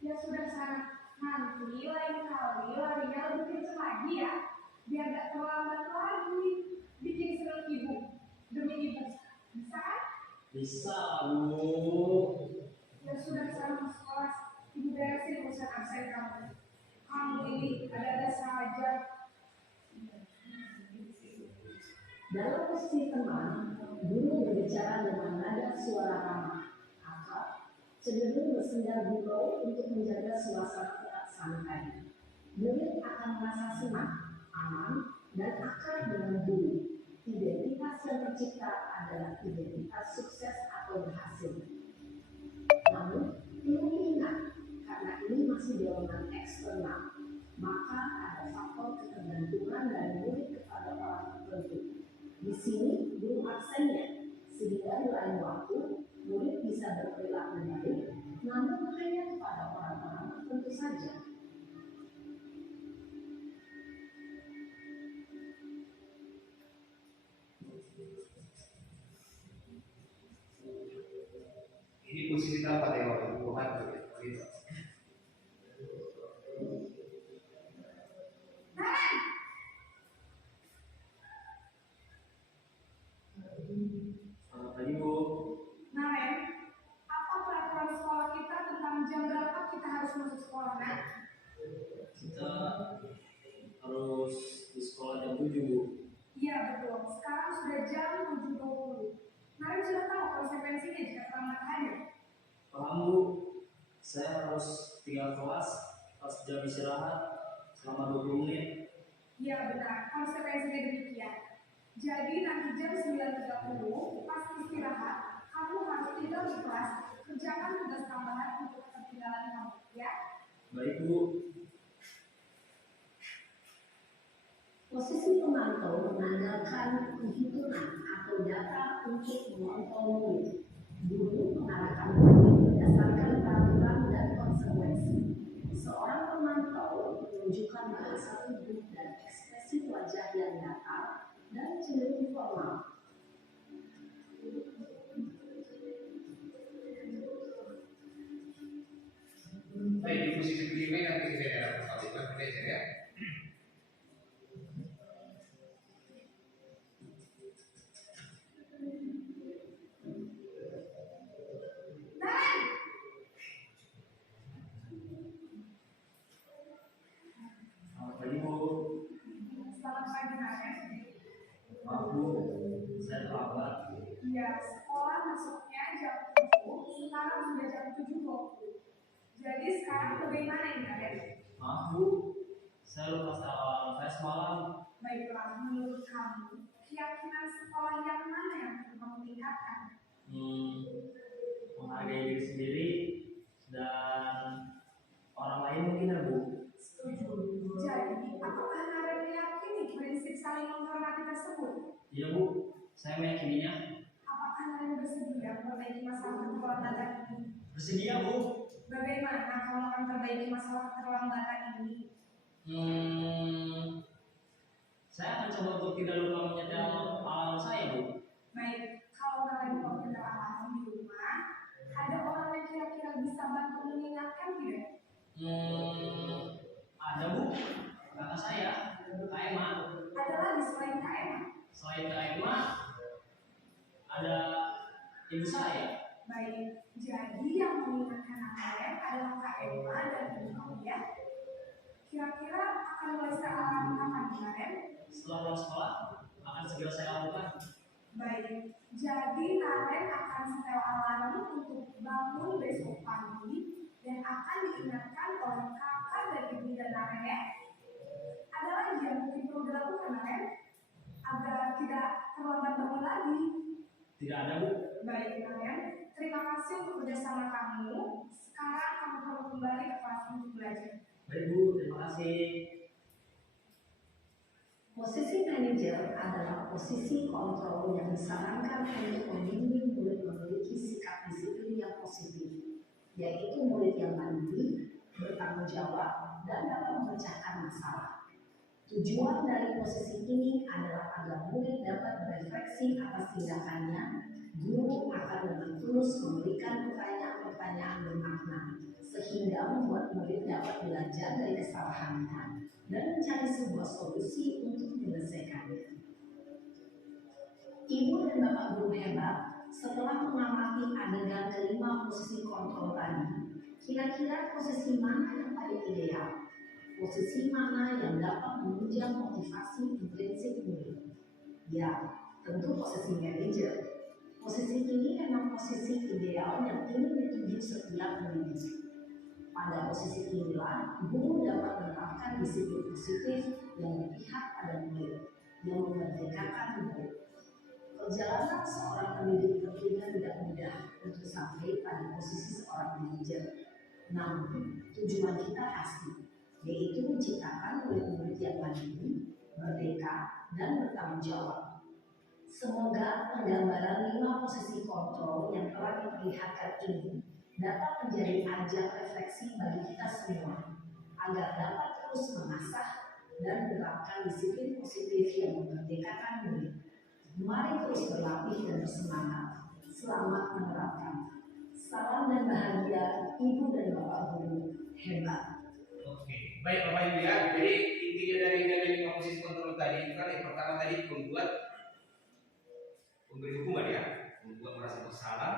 Ya sudah sana. Nanti lain kali larinya lebih kencang lagi ya. Biar gak terlambat lagi. Bikin senang ibu. Demi ibu. Bisa? Bisa Bu. Ya sudah sana masuk kelas. Ibu beresin urusan absen kamu. Kamu ini ada-ada saja. Dalam posisi tenang, guru berbicara dengan nada suara ramah, atau cenderung bersenda gurau untuk menjaga suasana santai. Murid akan merasa senang, aman, dan akrab dengan guru. Identitas yang tercipta adalah identitas sukses atau berhasil. Namun, perlu diingat, karena ini masih dorongan eksternal, maka ada faktor ketergantungan dari murid kepada orang tertentu. Di sini belum absennya, sehingga di lain waktu murid bisa berperilaku baik, namun hanya kepada orang-orang tertentu saja. Ini posisi tempat ya orang Tuhan gitu. Selamat pagi Bu. Naren, apa peraturan sekolah kita tentang jam berapa kita harus masuk sekolah, Nak? Kita harus di sekolah jam 7 Bu. Iya betul, sekarang sudah jam 7.20. Naren sudah tahu konsekuensinya jika terlambat hadir. Paham Bu, saya harus tinggal kelas pas jam istirahat selama 20 menit. Iya benar, konsekuensinya demikian. Jadi nanti jam 9.30 pas istirahat, kamu harus tinggal di kelas, kerjakan tugas tambahan untuk ketinggalan kamu, ya? Baik Bu. Posisi pemantau mengandalkan penghitungan atau data untuk mengontrol murid. Guru mengarahkan murid berdasarkan peraturan dan konsekuensi. Seorang pemantau menunjukkan bahasa tubuh dan ekspresi wajah yang datar dan cenderung formal. Baik, di posisi kelima nanti saya ada pertanyaan belajar ya. Selamat pagi Bu. Selamat pagi, Naren. Maaf Bu, saya terlambat. Iya, sekolah masuknya jam 7, sekarang sudah jam 7.20. Jadi sekarang bagaimana ini, Naren? Maaf Bu, saya lupa alarm saya semalam. Baiklah, menurut kamu, keyakinan sekolah yang mana yang perlu kamu tingkatkan? Menghargai diri sendiri dan orang lain mungkin ya Bu. Setuju. Jadi, apakah Naren meyakini prinsip saling menghormati tersebut? Iya Bu, saya meyakininya. Apakah Naren bersedia memperbaiki masalah keterlambatan ini? Bersedia Bu. Bagaimana kamu akan memperbaiki masalah keterlambatan ini? Saya akan coba untuk tidak lupa menyetel alarm saya Bu. Baik, kalau Naren mempunyai alarm di rumah, ada orang yang kira-kira bisa bantu mengingatkan tidak? Ada Bu, kakak saya, Kak Emma. Ada lagi selain Kak Emma? Selain Kak Emma, ada ibu saya. Baik, jadi yang mengingatkan Naren adalah Kak Emma dan ibu kamu ya. Kira-kira akan mulai alarm kapan Naren? Setelah pulang sekolah, akan segera saya lakukan. Baik, jadi Naren akan setel alarm untuk bangun besok pagi dan akan diingatkan oleh kakak dan ibunda Naren ya. Ada lagi yang mungkin perlu dilakukan Naren agar tidak terlambat bangun lagi. Tidak ada Bu. Baik Naren, terima kasih untuk kerjasama kamu. Sekarang kamu perlu kembali ke kelas untuk belajar. Baik Bu, terima kasih. Posisi manajer adalah posisi kontrol yang disarankan untuk membimbing murid memiliki sikap disiplin yang positif, yaitu murid yang mandiri, bertanggung jawab, dan dapat memecahkan masalah. Tujuan dari posisi ini adalah agar murid dapat berefleksi atas tindakannya. Guru akan dengan tulus memberikan pertanyaan-pertanyaan bermakna, sehingga membuat murid dapat belajar dari kesalahannya dan mencari sebuah solusi untuk menyelesaikannya. Ibu dan Bapak guru hebat, setelah mengamati adegan kelima posisi kontrol tadi, kira-kira posisi mana yang paling ideal? Posisi mana yang dapat menunjang motivasi intrinsik murid? Ya, tentu posisi manajer. Posisi ini memang posisi ideal yang ingin dituju setiap murid. Pada posisi inilah, guru dapat menerapkan disiplin positif yang berpihak pada murid, yang memerdekakan murid. Perjalanan seorang pendidik tentunya tidak mudah untuk sampai pada posisi seorang manajer. Namun, tujuan kita pasti, yaitu menciptakan murid-murid yang mandiri, merdeka, dan bertanggung jawab. Semoga penggambaran 5 posisi kontrol yang telah diperlihatkan ini dapat menjadi ajang refleksi bagi kita semua, agar dapat terus mengasah dan menerapkan disiplin positif yang memerdekakan murid. Mari terus berlatih dan bersemangat. Selamat menerapkan. Salam dan bahagia Ibu dan Bapak Guru hebat. Oke, baik Bapak Ibu ya. Jadi intinya dari 5 posisi kontrol tadi itu kan yang pertama tadi membuat pemberi hukuman ya, membuat merasa bersalah,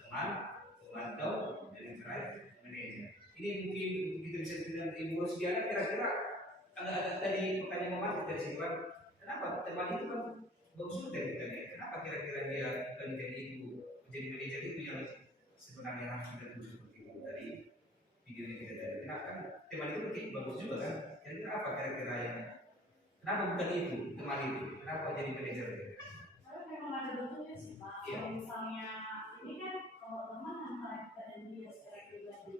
teman, memantau, dan yang terakhir manajer. Ini mungkin kita bisa bilang Ibu Rosdiana kira-kira agak tadi pertanyaan memantik dari sini kan, kenapa teman itu kan bagus juga kita ya? Kenapa kira-kira dia bukan menjadi ibu, menjadi manajer itu yang sebenarnya harus kita terus seperti itu dari video yang kita dari. Kenapa kan teman itu mungkin bagus juga kan? Kira-kira apa kira-kira yang kenapa bukan itu teman itu? Kenapa jadi manajer? Karena memang ada bentuknya sih Pak. Iya. Kalau misalnya ini kan kalau teman antara kita dan dia secara pribadi.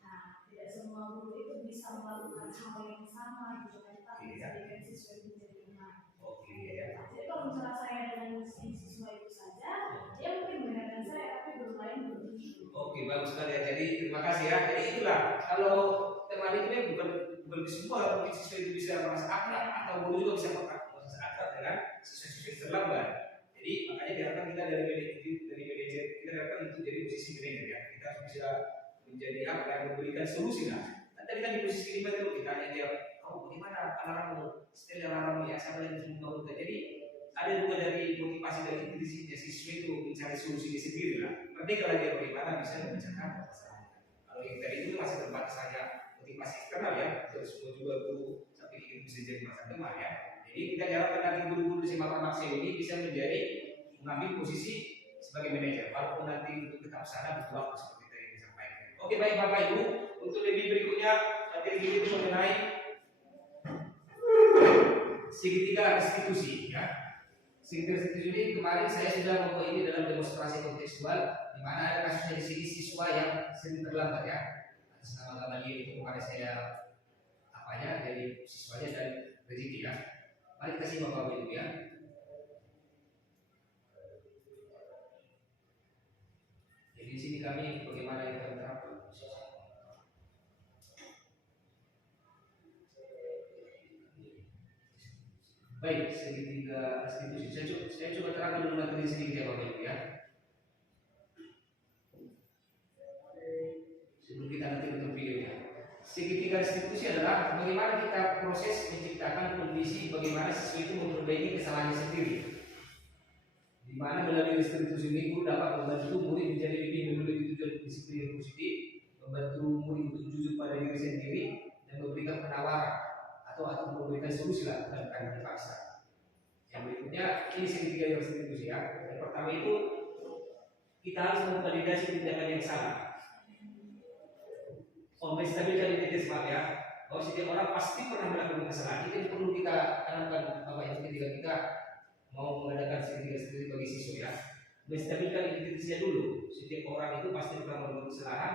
Nah, tidak semua guru itu bisa melakukan hal yang sama gitu kan. Tapi Iya. jadikan siswa itu menjadi teman. Oke ya. Jadi kalau misalnya saya dengan si siswa itu saja, dia mungkin mendengarkan saya, tapi guru lain belum tentu. Oke, bagus sekali ya. Jadi terima kasih ya. Jadi itulah kalau teman itu kan bukan semua mungkin siswa itu bisa merasa akrab atau guru juga bisa merasa akrab dengan siswa-siswa yang terlambat. Jadi makanya diharapkan kita dari manajer kita diharapkan untuk jadi posisi manajer ya. Kita harus bisa menjadi apa yang memberikan solusi lah. Dan tadi kan di posisi 5 itu kita hanya dia, kamu bagaimana alarmmu, setel alarmmu ya, sama yang membangun. Jadi ada juga dari motivasi dari intuisinya siswa itu mencari solusinya sendiri lah. Merdeka lagi bagaimana bisa memecahkan permasalahan. Kalau yang tadi itu masih terbatas saja motivasi eksternal ya, terus semua juga guru sampai ingin bisa jadi masa depan ya. Jadi kita diharapkan nanti guru-guru di Simak Maksel ini bisa menjadi mengambil posisi sebagai manajer, walaupun nanti untuk tetap sana butuh waktu seperti tadi disampaikan. Oke baik Bapak Ibu, untuk lebih berikutnya materi kita itu mengenai segitiga restitusi ya. Segitiga restitusi ini kemarin saya sudah membawa ini dalam demonstrasi kontekstual di mana ada kasusnya di sini siswa yang sering terlambat ya. Atas nama dia itu kemarin saya apanya dari siswanya dan rezeki ya. Mari kita simak Bapak Ibu ya. Jadi di sini kami bagaimana kita menerapkan. Baik, segitiga restitusi. Saya coba terangkan dulu materi sedikit ya Bapak Ibu ya. Sebelum kita nanti bentuk videonya. Segitiga restitusi adalah bagaimana kita proses menciptakan kondisi bagaimana siswa itu memperbaiki kesalahannya sendiri. Di mana melalui restitusi ini guru dapat membantu murid menjadi lebih memiliki tujuan disiplin yang positif, membantu murid untuk jujur pada diri sendiri dan memberikan penawaran atau memberikan solusi lah bukan dipaksa. Yang berikutnya ini segitiga restitusi ya. Yang pertama itu kita harus memvalidasi tindakan yang salah. Menstabilkan identitas ya, bahwa setiap orang pasti pernah melakukan kesalahan. Itu yang perlu kita tanamkan Bapak Ibu ketika kita mau mengadakan segitiga restitusi bagi siswa ya. Menstabilkan identitasnya dulu. Setiap orang itu pasti pernah melakukan kesalahan.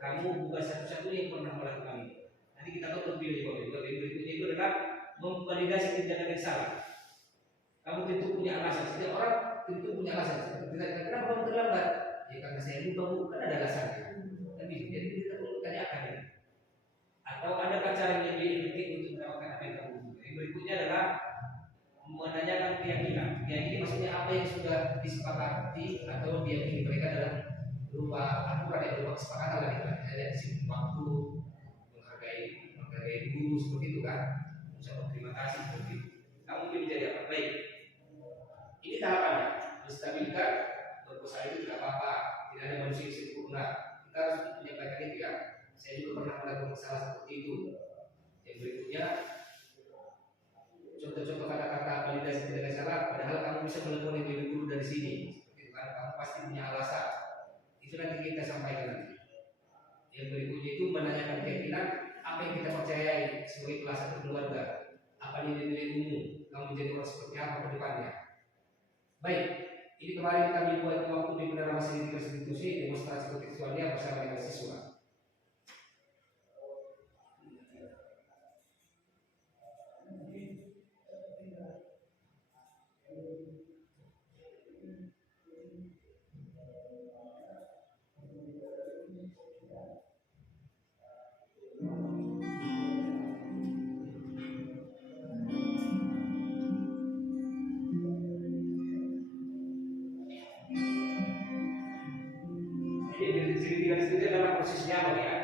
Kamu bukan satu-satunya yang pernah melakukan itu. Nanti kita tahu lebih Bapak Ibu. Yang berikutnya itu adalah memvalidasi tindakan yang salah. Kamu tentu punya alasan. Setiap orang tentu punya alasan. Kenapa kamu terlambat? Ya karena saya lupa Bu, kan ada alasannya. Tapi jadi kita perlu tanyakan ya. Atau adakah cara yang lebih efektif untuk mendapatkan apa yang kamu butuhkan? Yang berikutnya adalah menanyakan keyakinan. Keyakinan maksudnya apa yang sudah disepakati atau diyakini mereka dalam berupa aturan yang berupa kesepakatan lah kita. Misalnya di sini waktu menghargai guru seperti itu kan. Mengucapkan terima kasih seperti itu. Kamu mungkin menjadi apa baik. Ini tahapannya. Menstabilkan berkosong itu tidak apa-apa. Tidak ada manusia yang sempurna. Kita harus menyampaikan itu ya. Saya juga pernah melakukan kesalahan seperti itu. Yang berikutnya contoh-contoh kata-kata validasi tidak salah. Padahal kamu bisa melakukan yang lebih dulu dari sini. Seperti itu kan. Kamu pasti punya alasan. Itu nanti kita sampaikan nanti. Yang berikutnya itu menanyakan keyakinan apa yang kita percayai. sebagai kelas satu keluarga. Apa nilai-nilaimu? Kamu menjadi orang seperti apa ke depannya? Baik, ini kemarin kami buat waktu di Menara Masjid Konstitusi demonstrasi kontekstualnya bersama dengan siswa. Jadi dalam proses dialog ya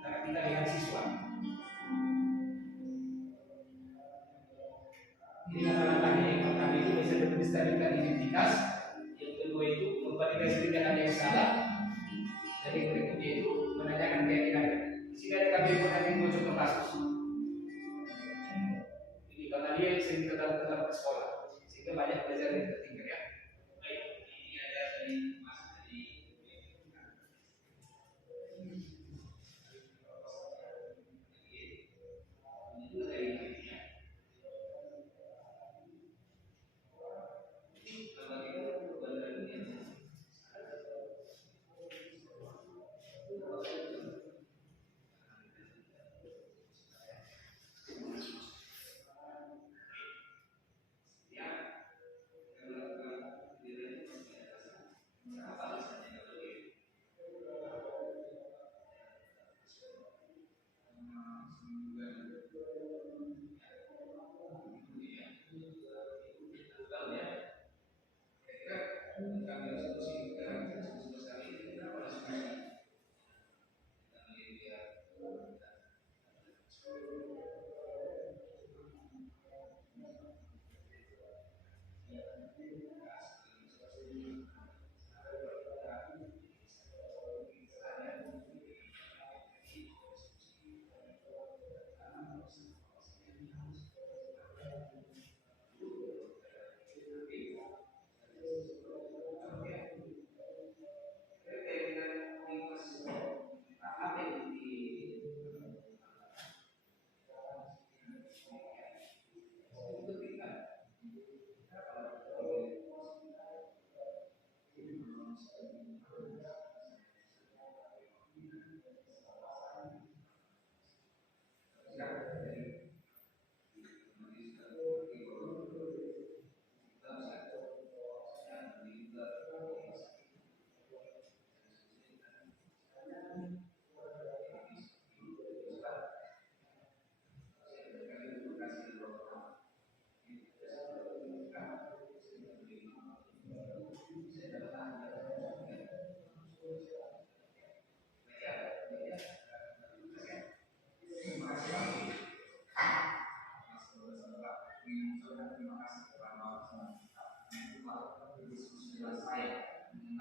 antara kita dengan siswa. Ini langkah-langkahnya. Yang pertama itu bisa melestarikan identitas, yang kedua itu memvalidasi tidak ada yang salah, dan yang berikutnya itu menanyakan keyakinan. Di sini ada kami mengambil dua contoh kasus. Ini karena dia sering tetap ke sekolah, sehingga banyak pelajaran yang tertinggal ya. Baik, ini ada dari Mas dari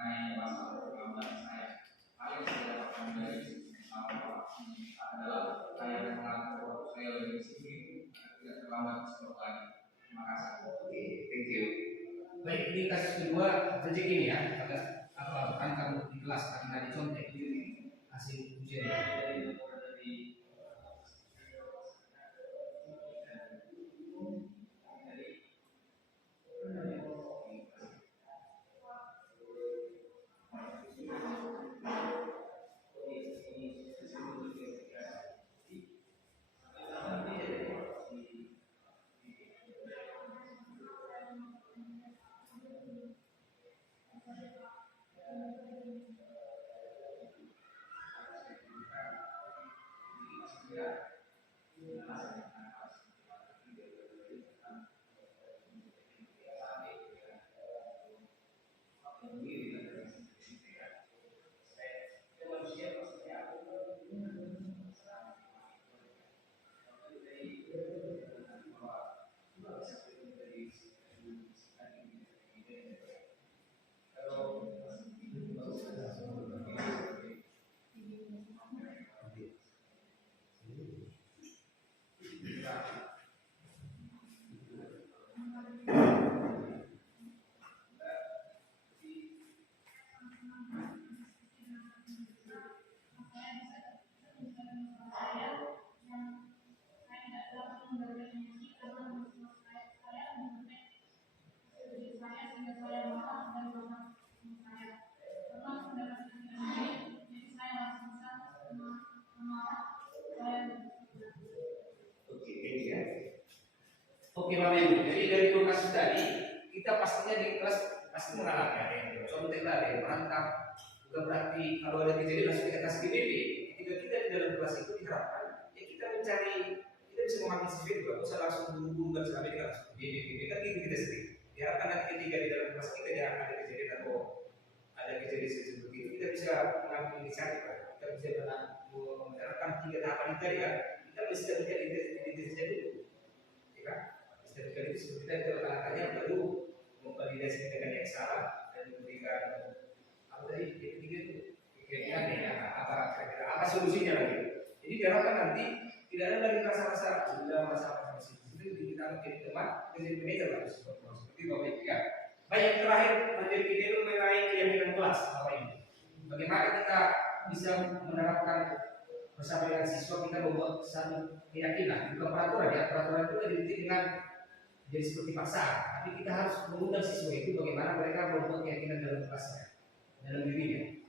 mengenai masalah pengambilan saya. Hal yang saya dapatkan dari adalah saya akan mengatur waktu saya lebih disiplin agar tidak terlambat sekolah lagi. Terima kasih. Oke, thank you. Baik, ini kasus kedua rezeki ini ya. Agak apa kan kamu di kelas tadi nggak dicontek di hasil ujian dari Oke Bapak Ibu, jadi dari 2 kasus tadi kita pastinya di kelas pasti mengalami ada yang contek lah, ada yang merantau. Bukan berarti kalau ada kejadian langsung kita kasih PBB. Ketika kita di dalam kelas itu diharapkan ya kita mencari, kita bisa mengantisipasi juga, bisa langsung buru-buru dan selama ini langsung PBB kan gitu kita sendiri. Diharapkan nanti ketika di dalam kelas kita jangan ada kejadian atau ada kejadian seperti itu, kita bisa mengambil inisiatif, kita bisa menerapkan 3 tahapan itu tadi ya. Kita bisa melihat identitasnya dulu, ya kan? Identitas itu seperti tadi letakkannya baru memvalidasi dengan yang salah dan memberikan apa tadi ketiga itu kira-kira ya apa solusinya lagi. Jadi diharapkan nanti tidak ada lagi rasa-rasa sudah masalah itu kita menjadi teman menjadi manajer lah seperti Bapak Ibu ya. Baik, yang terakhir menjadi ide mengenai keyakinan kelas Bapak Ibu. Bagaimana kita bisa menerapkan bersama dengan siswa, kita membuat satu keyakinan, bukan peraturan ya. Peraturan itu dididik dengan jadi seperti paksaan, tapi kita harus mengundang siswa itu bagaimana mereka membuat keyakinan dalam kelasnya, dalam dirinya.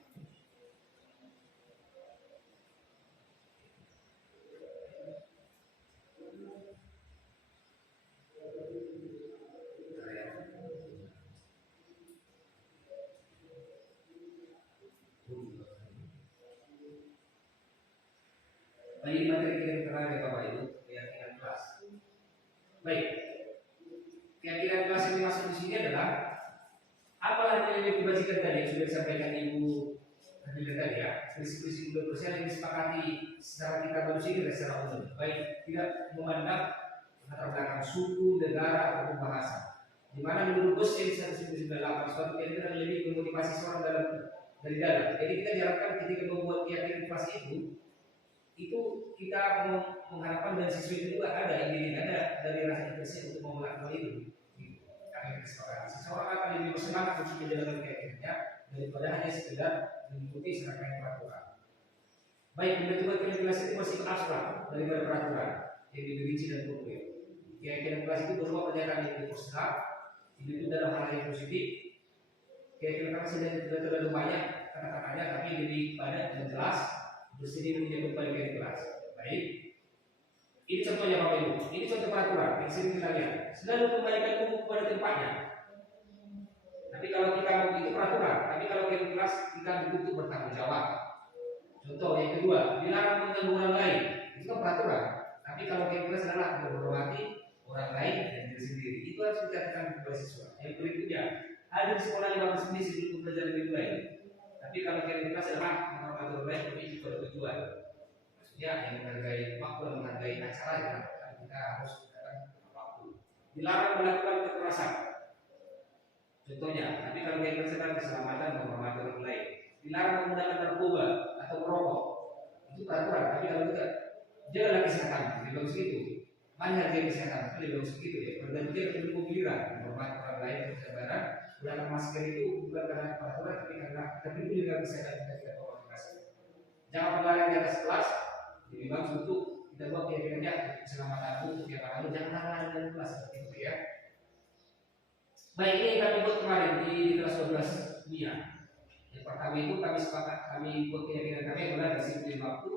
Baik, materi kita yang terakhir Bapak Ibu, keyakinan kelas. Baik, keyakinan kelas yang dimaksud di sini adalah apalah yang kebajikan tadi yang sudah disampaikan Ibu Hadila tadi ya, prinsip-prinsip kebersihan yang disepakati secara kita manusia dan secara umum. Baik, tidak memandang latar belakang suku, negara ataupun bahasa. Di mana menurut Gus yang 1998 suatu keyakinan lebih memotivasi seorang dari dalam. Jadi kita diharapkan ketika membuat keyakinan kelas itu kita mengharapkan dari siswa itu juga ada ingin ada dari rasa interest untuk melakukan itu. Akan kesepakatan. Seseorang akan lebih bersemangat untuk menjalankan keyakinannya daripada hanya sekedar mengikuti serangkaian peraturan. Baik, pembentukan keyakinan kelas itu masih abstrak daripada peraturan yang dirinci dan konkret. Keyakinan kelas itu berupa pernyataan yang diposter, itu dalam hal yang positif. Keyakinan kelas tidak terlalu banyak kata-katanya, tapi lebih padat dan jelas. Bersedia menyebut bagian kelas. Baik, ini contohnya Bapak Ibu. Ini contoh peraturan yang sering kita lihat. Selalu kembalikan buku kepada tempatnya. Tapi kalau kita mau itu peraturan. Tapi kalau kita kelas kita dituntut bertanggung jawab. Contoh yang kedua, dilarang mengganggu orang lain. Itu kan peraturan. Tapi kalau kita kelas adalah menghormati orang lain dan diri sendiri. Itu harus dikatakan kepada siswa. Yang berikutnya, ada di sekolah 15 menit sebelum belajar lebih baik. Tapi kalau kita kelas adalah menghormati orang lain, tapi itu pada tujuan. Maksudnya yang menghargai waktu dan menghargai acara ya, kita harus menggunakan waktu. Dilarang melakukan kekerasan. Contohnya, tapi kalau kita kelas keselamatan menghormati orang lain. Dilarang menggunakan narkoba atau merokok. Itu peraturan. Tapi kalau kita jagalah kesehatan, lebih bagus itu. Mana harga kesehatan? Itu lebih bagus begitu ya. Pergantian ilmu giliran, menghormati orang lain, kesabaran. Gunakan masker itu bukan karena peraturan, tapi karena kita peduli dengan kesehatan kita tidak komunikasi. Jangan berlari di atas kelas. Lebih bagus untuk kita buat keyakinannya keselamatanmu untuk yang lalu. Jangan lari dari kelas seperti itu ya. Baik, ini kami buat kemarin di kelas 12 dunia. Yang pertama itu kami sepakat, kami buat keyakinan kami adalah disiplin waktu,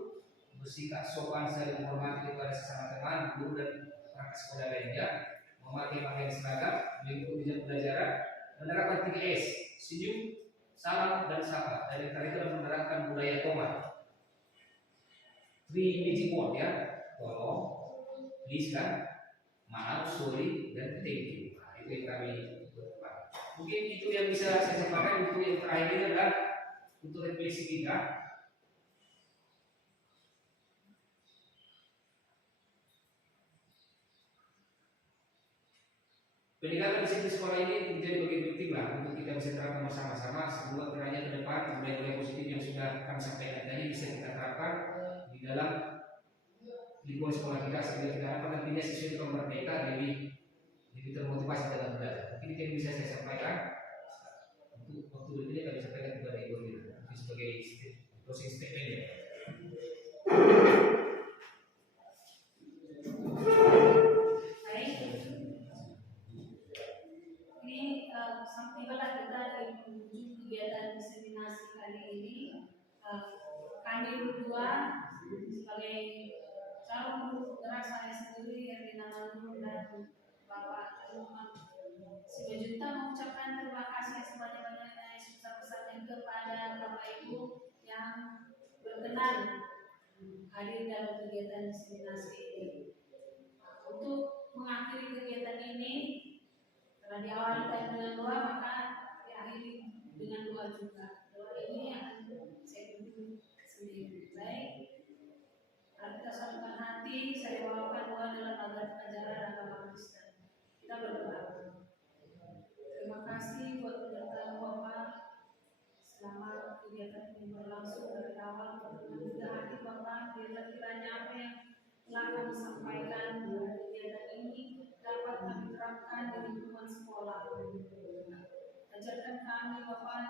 bersikap sopan saling menghormati kepada sesama teman, guru dan perangkat sekolah lainnya, memakai pakaian seragam, mengikuti jam pelajaran, menerapkan 3S, senyum, salam, dan sapa. Dan yang terakhir adalah menerapkan budaya tomat. 3 magic word ya, tolong, please kan, maaf, sorry, dan thank you. Nah, itu yang kami buat. Mungkin itu yang bisa saya sampaikan. Untuk yang terakhir ini adalah untuk refleksi kita. Peningkatan disiplin sekolah ini menjadi bagian penting lah untuk kita bisa terapkan bersama-sama. Semua kiranya ke depan nilai-nilai positif yang sudah kami sampaikan tadi bisa kita terapkan di dalam lingkungan sekolah kita sehingga kita harapkan nantinya siswa itu merdeka lebih termotivasi dalam belajar. Mungkin itu yang bisa saya sampaikan. Untuk waktu ini kami sampaikan kepada Ibu Rina sebagai closing statement ya. Sampailah kita di ujung kegiatan diseminasi kali ini. Kami berdua sebagai calon guru penggerak saya sendiri yang dinamakan dan Bapak Siwajunta mengucapkan terima kasih sebanyak-banyaknya yang sebesar-besarnya kepada Bapak Ibu yang berkenan hadir dalam kegiatan diseminasi ini. Untuk mengakhiri kegiatan ini, setelah diawali dengan doa, maka diakhiri dengan doa juga. Doa ini akan saya pimpin sendiri. Baik, kita satukan hati, saya bawakan doa dalam ajaran agama Kristen. Kita berdoa. Terima kasih buat penyertaan Bapak selama kegiatan ini berlangsung dari awal hingga akhir. Bapak, biarlah kiranya apa yang telah kami sampaikan dalam kegiatan ini dapat kami terapkan di lingkungan sekolah. Ajarkan kami Bapak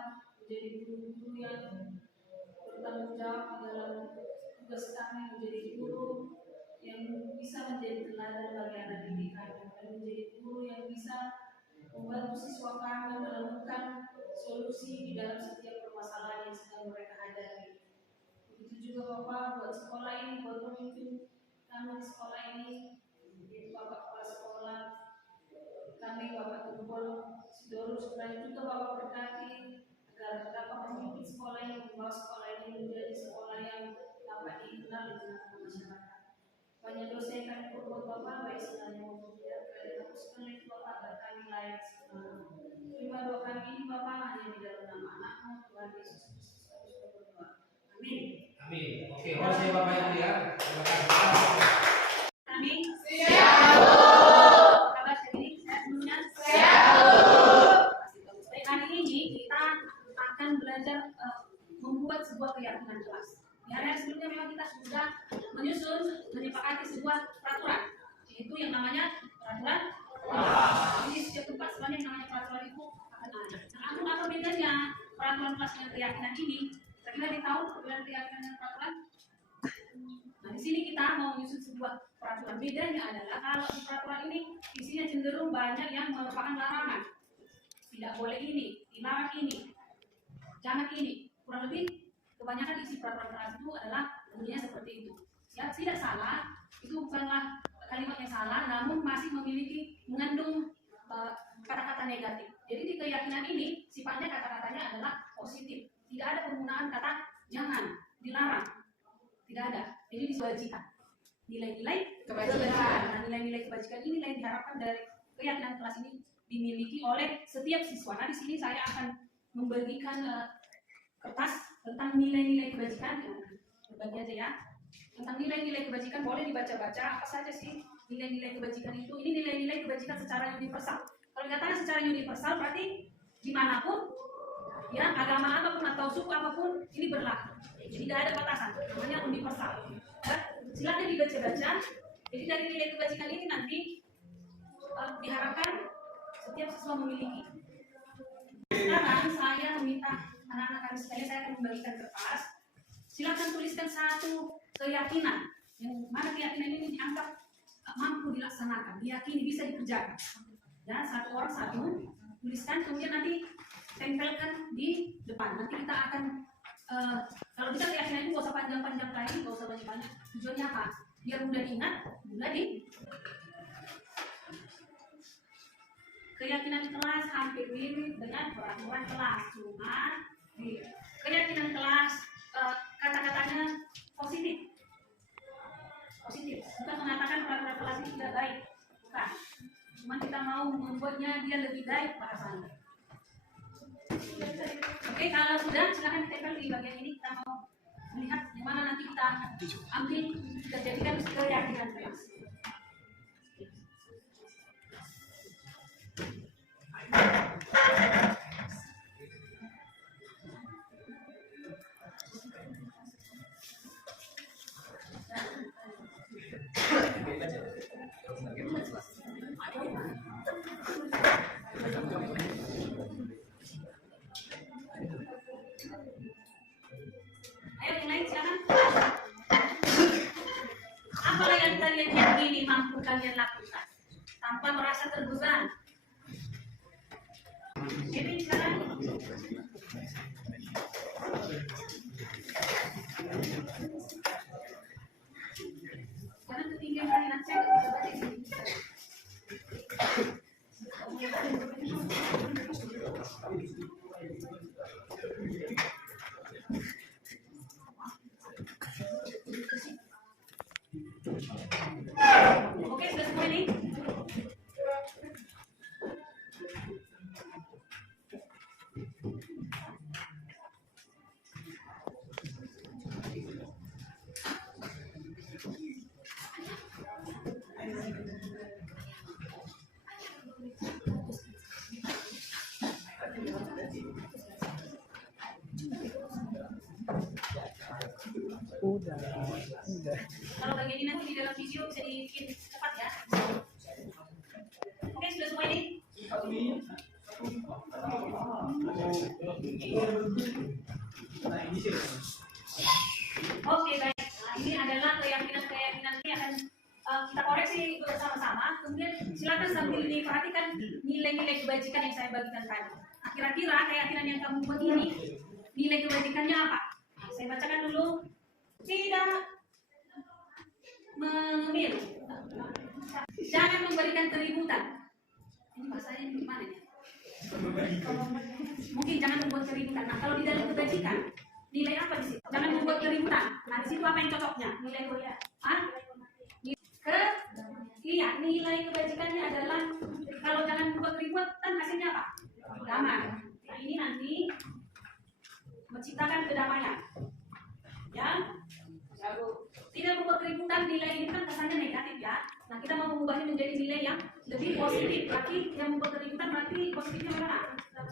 menjadi guru-guru yang bertanggung jawab di dalam tugas kami, menjadi guru yang bisa menjadi teladan bagi anak didik kami, dan menjadi guru yang bisa membantu siswa kami menemukan solusi di dalam setiap permasalahan yang sedang mereka hadapi. Begitu juga Bapak buat sekolah ini, buat pemimpin kami di sekolah ini, Bapak kepala sekolah kami, Bapak Tumpul Sidorus, dan juga Bapak berkati agar dapat memimpin sekolah ini, membawa sekolah ini menjadi sekolah yang dapat dikenal di tengah masyarakat. Banyak dosa yang kami perbuat Bapak, baik sebenarnya maupun tidak, kami hapuskan itu Bapak agar kami layak sempurna. Terima doa kami ini Bapak hanya di dalam nama Anakmu Tuhan Yesus Kristus. Kami sudah berdoa. Amin. Amin. Oke, hormat Bapak Ibu ya. Terima kasih. Amin. Siap. Kabar sendiri sehat semuanya? Baik, hari ini kita akan belajar membuat sebuah keyakinan kelas. Di hari sebelumnya memang kita sudah menyepakati sebuah peraturan, yaitu yang namanya peraturan. Jadi setiap tempat sebenarnya yang namanya peraturan itu akan ada. Nah, apa bedanya peraturan kelas dengan keyakinan ini? Saya kira tahu perbedaan keyakinan dan peraturan. Nah, di sini kita mau menyusun sebuah peraturan. Bedanya adalah kalau di peraturan ini isinya cenderung banyak yang merupakan larangan. Tidak boleh ini, dilarang ini, jangan ini. Kurang lebih kebanyakan isi peraturan kelas itu adalah bunyinya seperti itu. Ya, tidak salah, itu bukanlah kalimat yang salah, namun masih memiliki mengandung kata-kata negatif. Jadi di keyakinan ini sifatnya kata-katanya adalah positif. Tidak ada penggunaan kata jangan, dilarang. Tidak ada. Jadi diwajibkan. Nilai-nilai kebajikan. Nah, nilai-nilai kebajikan ini yang diharapkan dari keyakinan kelas ini dimiliki oleh setiap siswa. Nah, di sini saya akan membagikan kertas tentang nilai-nilai kebajikan. Berbagi aja ya. Tentang nilai-nilai kebajikan boleh dibaca-baca apa saja sih nilai-nilai kebajikan itu. Ini nilai-nilai kebajikan secara universal. Kalau dikatakan secara universal berarti dimanapun, ya agama apapun atau suku apapun ini berlaku. Jadi tidak ada batasan. Namanya universal. Ya, silakan dibaca-baca. Jadi dari nilai kebajikan ini nanti diharapkan setiap siswa memiliki. Sekarang saya meminta anak-anak kami sekalian, saya akan membagikan kertas. Silakan tuliskan satu keyakinan yang mana keyakinan ini dianggap mampu dilaksanakan, diyakini bisa dikerjakan. Ya, satu orang satu tuliskan, kemudian nanti tempelkan di depan. Nanti kita akan kalau bisa keyakinan itu gak usah panjang-panjang kayak ini, gak usah banyak-banyak. Tujuannya apa? Biar mudah diingat, mudah di keyakinan kelas hampir mirip dengan peraturan kelas, cuma di keyakinan kelas kata-katanya positif. Positif, bukan mengatakan peraturan kelas itu tidak baik, bukan. Cuma kita mau membuatnya dia lebih baik bahasanya. Oke, kalau sudah silakan ditempel di bagian ini. Kita mau melihat di mana nanti kita ambil, kita jadikan keyakinan kelas. Ayo yang lain silakan. Apalah yang kalian yakini mampu kalian lakukan tanpa merasa terbeban. Jadi silakan. Karena ketinggian kalian saya bisa baca. Udah. Kalau bagian ini nanti di dalam video bisa dibikin cepat ya. Oke, sudah semua ini? Oke, baik. Nah, ini adalah keyakinan-keyakinan ini akan kita koreksi bersama-sama. Kemudian silakan sambil diperhatikan nilai-nilai kebajikan yang saya bagikan tadi. Nah, kira-kira keyakinan yang kamu buat ini nilai kebajikannya apa? Nah, saya bacakan dulu. Tidak mengemil, jangan memberikan keributan. Ini bahasanya gimana ya? Mungkin jangan membuat keributan. Nah, kalau di dalam kebajikan nilai apa di situ? Jangan membuat keributan. Nah, di situ apa yang cocoknya? Nilai iya, nilai kebajikannya adalah kalau jangan membuat keributan hasilnya apa? Damai. Nah, ini nanti menciptakan kedamaian. Ya, tidak membuat keributan, nilai ini kan kesannya negatif ya. Nah, kita mau mengubahnya menjadi nilai yang lebih positif. Berarti yang membuat keributan berarti positifnya mana?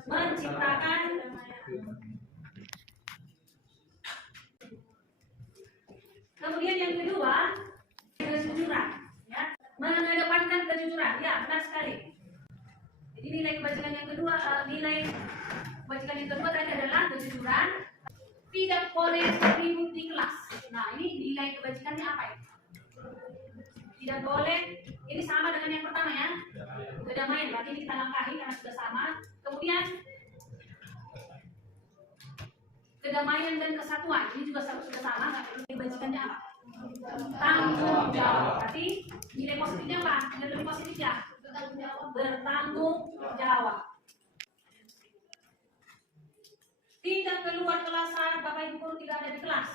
Menciptakan kemudian yang kedua, kejujuran. Ya, mengedepankan kejujuran. Ya, benar sekali. Jadi nilai kebajikan yang kedua, nilai kebajikan yang kedua tadi adalah kejujuran. Tidak boleh ribut di kelas. Nah, ini nilai kebajikannya apa ya? Tidak boleh. Ini sama dengan yang pertama ya. Kedamaian. Berarti ini kita langkahi karena sudah sama. Kemudian kedamaian dan kesatuan. Ini juga sudah sama. Nilai kebajikannya apa? Tanggung jawab. Berarti nilai positifnya apa? Nilai lebih positif ya. Bertanggung jawab. Tidak keluar kelas saat Bapak Ibu guru tidak ada di kelas.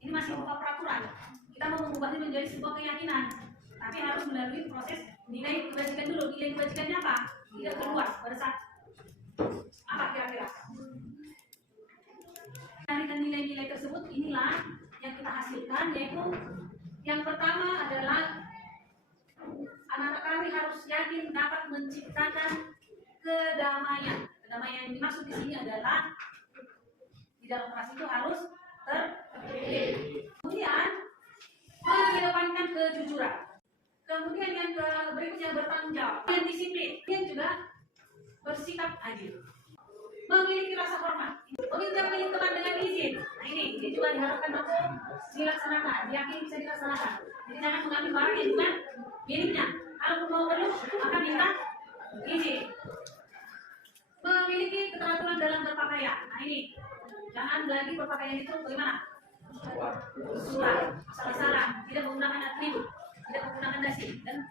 Ini masih berupa peraturan. Kita mau mengubahnya menjadi sebuah keyakinan. Tapi harus melalui proses nilai kebajikan dulu. Nilai kebajikannya apa? Tidak keluar pada saat apa kira-kira? Tarikan nilai-nilai tersebut inilah yang kita hasilkan, yaitu yang pertama adalah anak-anak kami harus yakin dapat menciptakan kedamaian. Kedamaian yang dimaksud di sini adalah di dalam kelas itu harus tertib. Kemudian mengedepankan kejujuran. Kemudian yang berikutnya bertanggung jawab. Yang disiplin. Yang juga bersikap adil. Memiliki rasa hormat. Meminta milik teman dengan izin. Nah ini juga diharapkan mampu dilaksanakan. Yakin bisa dilaksanakan. Jadi jangan mengambil barang yang bukan miliknya. Kalau mau perlu akan minta izin. Memiliki keteraturan dalam berpakaian. Nah ini. Jangan lagi berpakaian itu bagaimana? Surat, asal-asalan, tidak menggunakan atribut, tidak menggunakan dasi, dan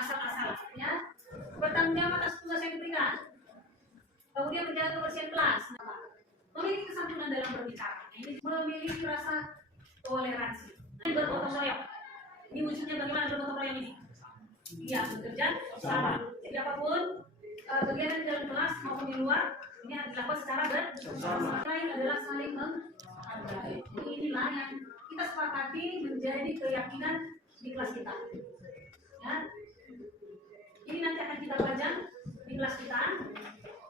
asal-asalan. Ya, bertanggung jawab atas tugas yang diberikan. Kemudian menjaga kebersihan kelas. Memiliki kesantunan dalam berbicara. Ini memiliki rasa toleransi. Ini bergotong royong. Ini wujudnya bagaimana bergotong royong ini? Iya, bekerja sama. Jadi apapun kegiatan di dalam kelas maupun di luar, ini harus dilakukan secara bersama. Lain adalah saling menghargai. Jadi inilah yang kita sepakati menjadi keyakinan di kelas kita. Ya. Ini nanti akan kita pajang di kelas kita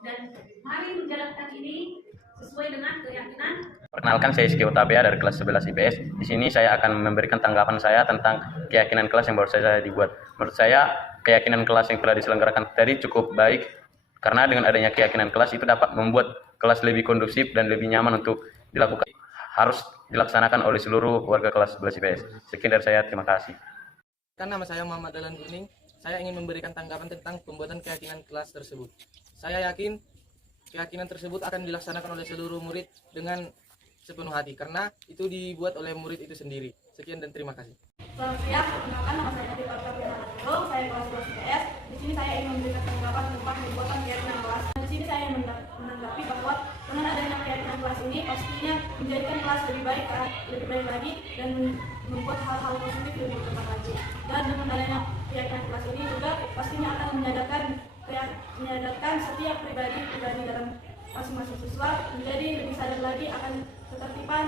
dan mari menjalankan ini sesuai dengan keyakinan. Perkenalkan, saya Rizky Utabea dari kelas 11 IPS. Di sini saya akan memberikan tanggapan saya tentang keyakinan kelas yang baru saja dibuat. Menurut saya, keyakinan kelas yang telah diselenggarakan tadi cukup baik, karena dengan adanya keyakinan kelas itu dapat membuat kelas lebih kondusif dan lebih nyaman untuk dilakukan. Harus dilaksanakan oleh seluruh warga kelas 11 IPS. Sekian dari saya, terima kasih. Nama saya Muhammad Dahlan Kuning. Saya ingin memberikan tanggapan tentang pembuatan keyakinan kelas tersebut. Saya yakin keyakinan tersebut akan dilaksanakan oleh seluruh murid dengan sepenuh hati, karena itu dibuat oleh murid itu sendiri. Sekian dan terima kasih. Selamat siang, perkenalkan nama saya Adi Partabia Manado. Saya kelas 11 IPS. Di sini saya ingin memberikan tanggapan tentang pembuatan keyakinan kelas. Di sini saya menanggapi bahwa dengan adanya keyakinan kelas ini pastinya menjadikan kelas lebih baik lagi dan membuat hal-hal positif lebih berkembang lagi. Dan dengan adanya keyakinan kelas ini juga pastinya akan menyadarkan setiap pribadi dalam masing-masing siswa menjadi lebih sadar lagi akan ketertiban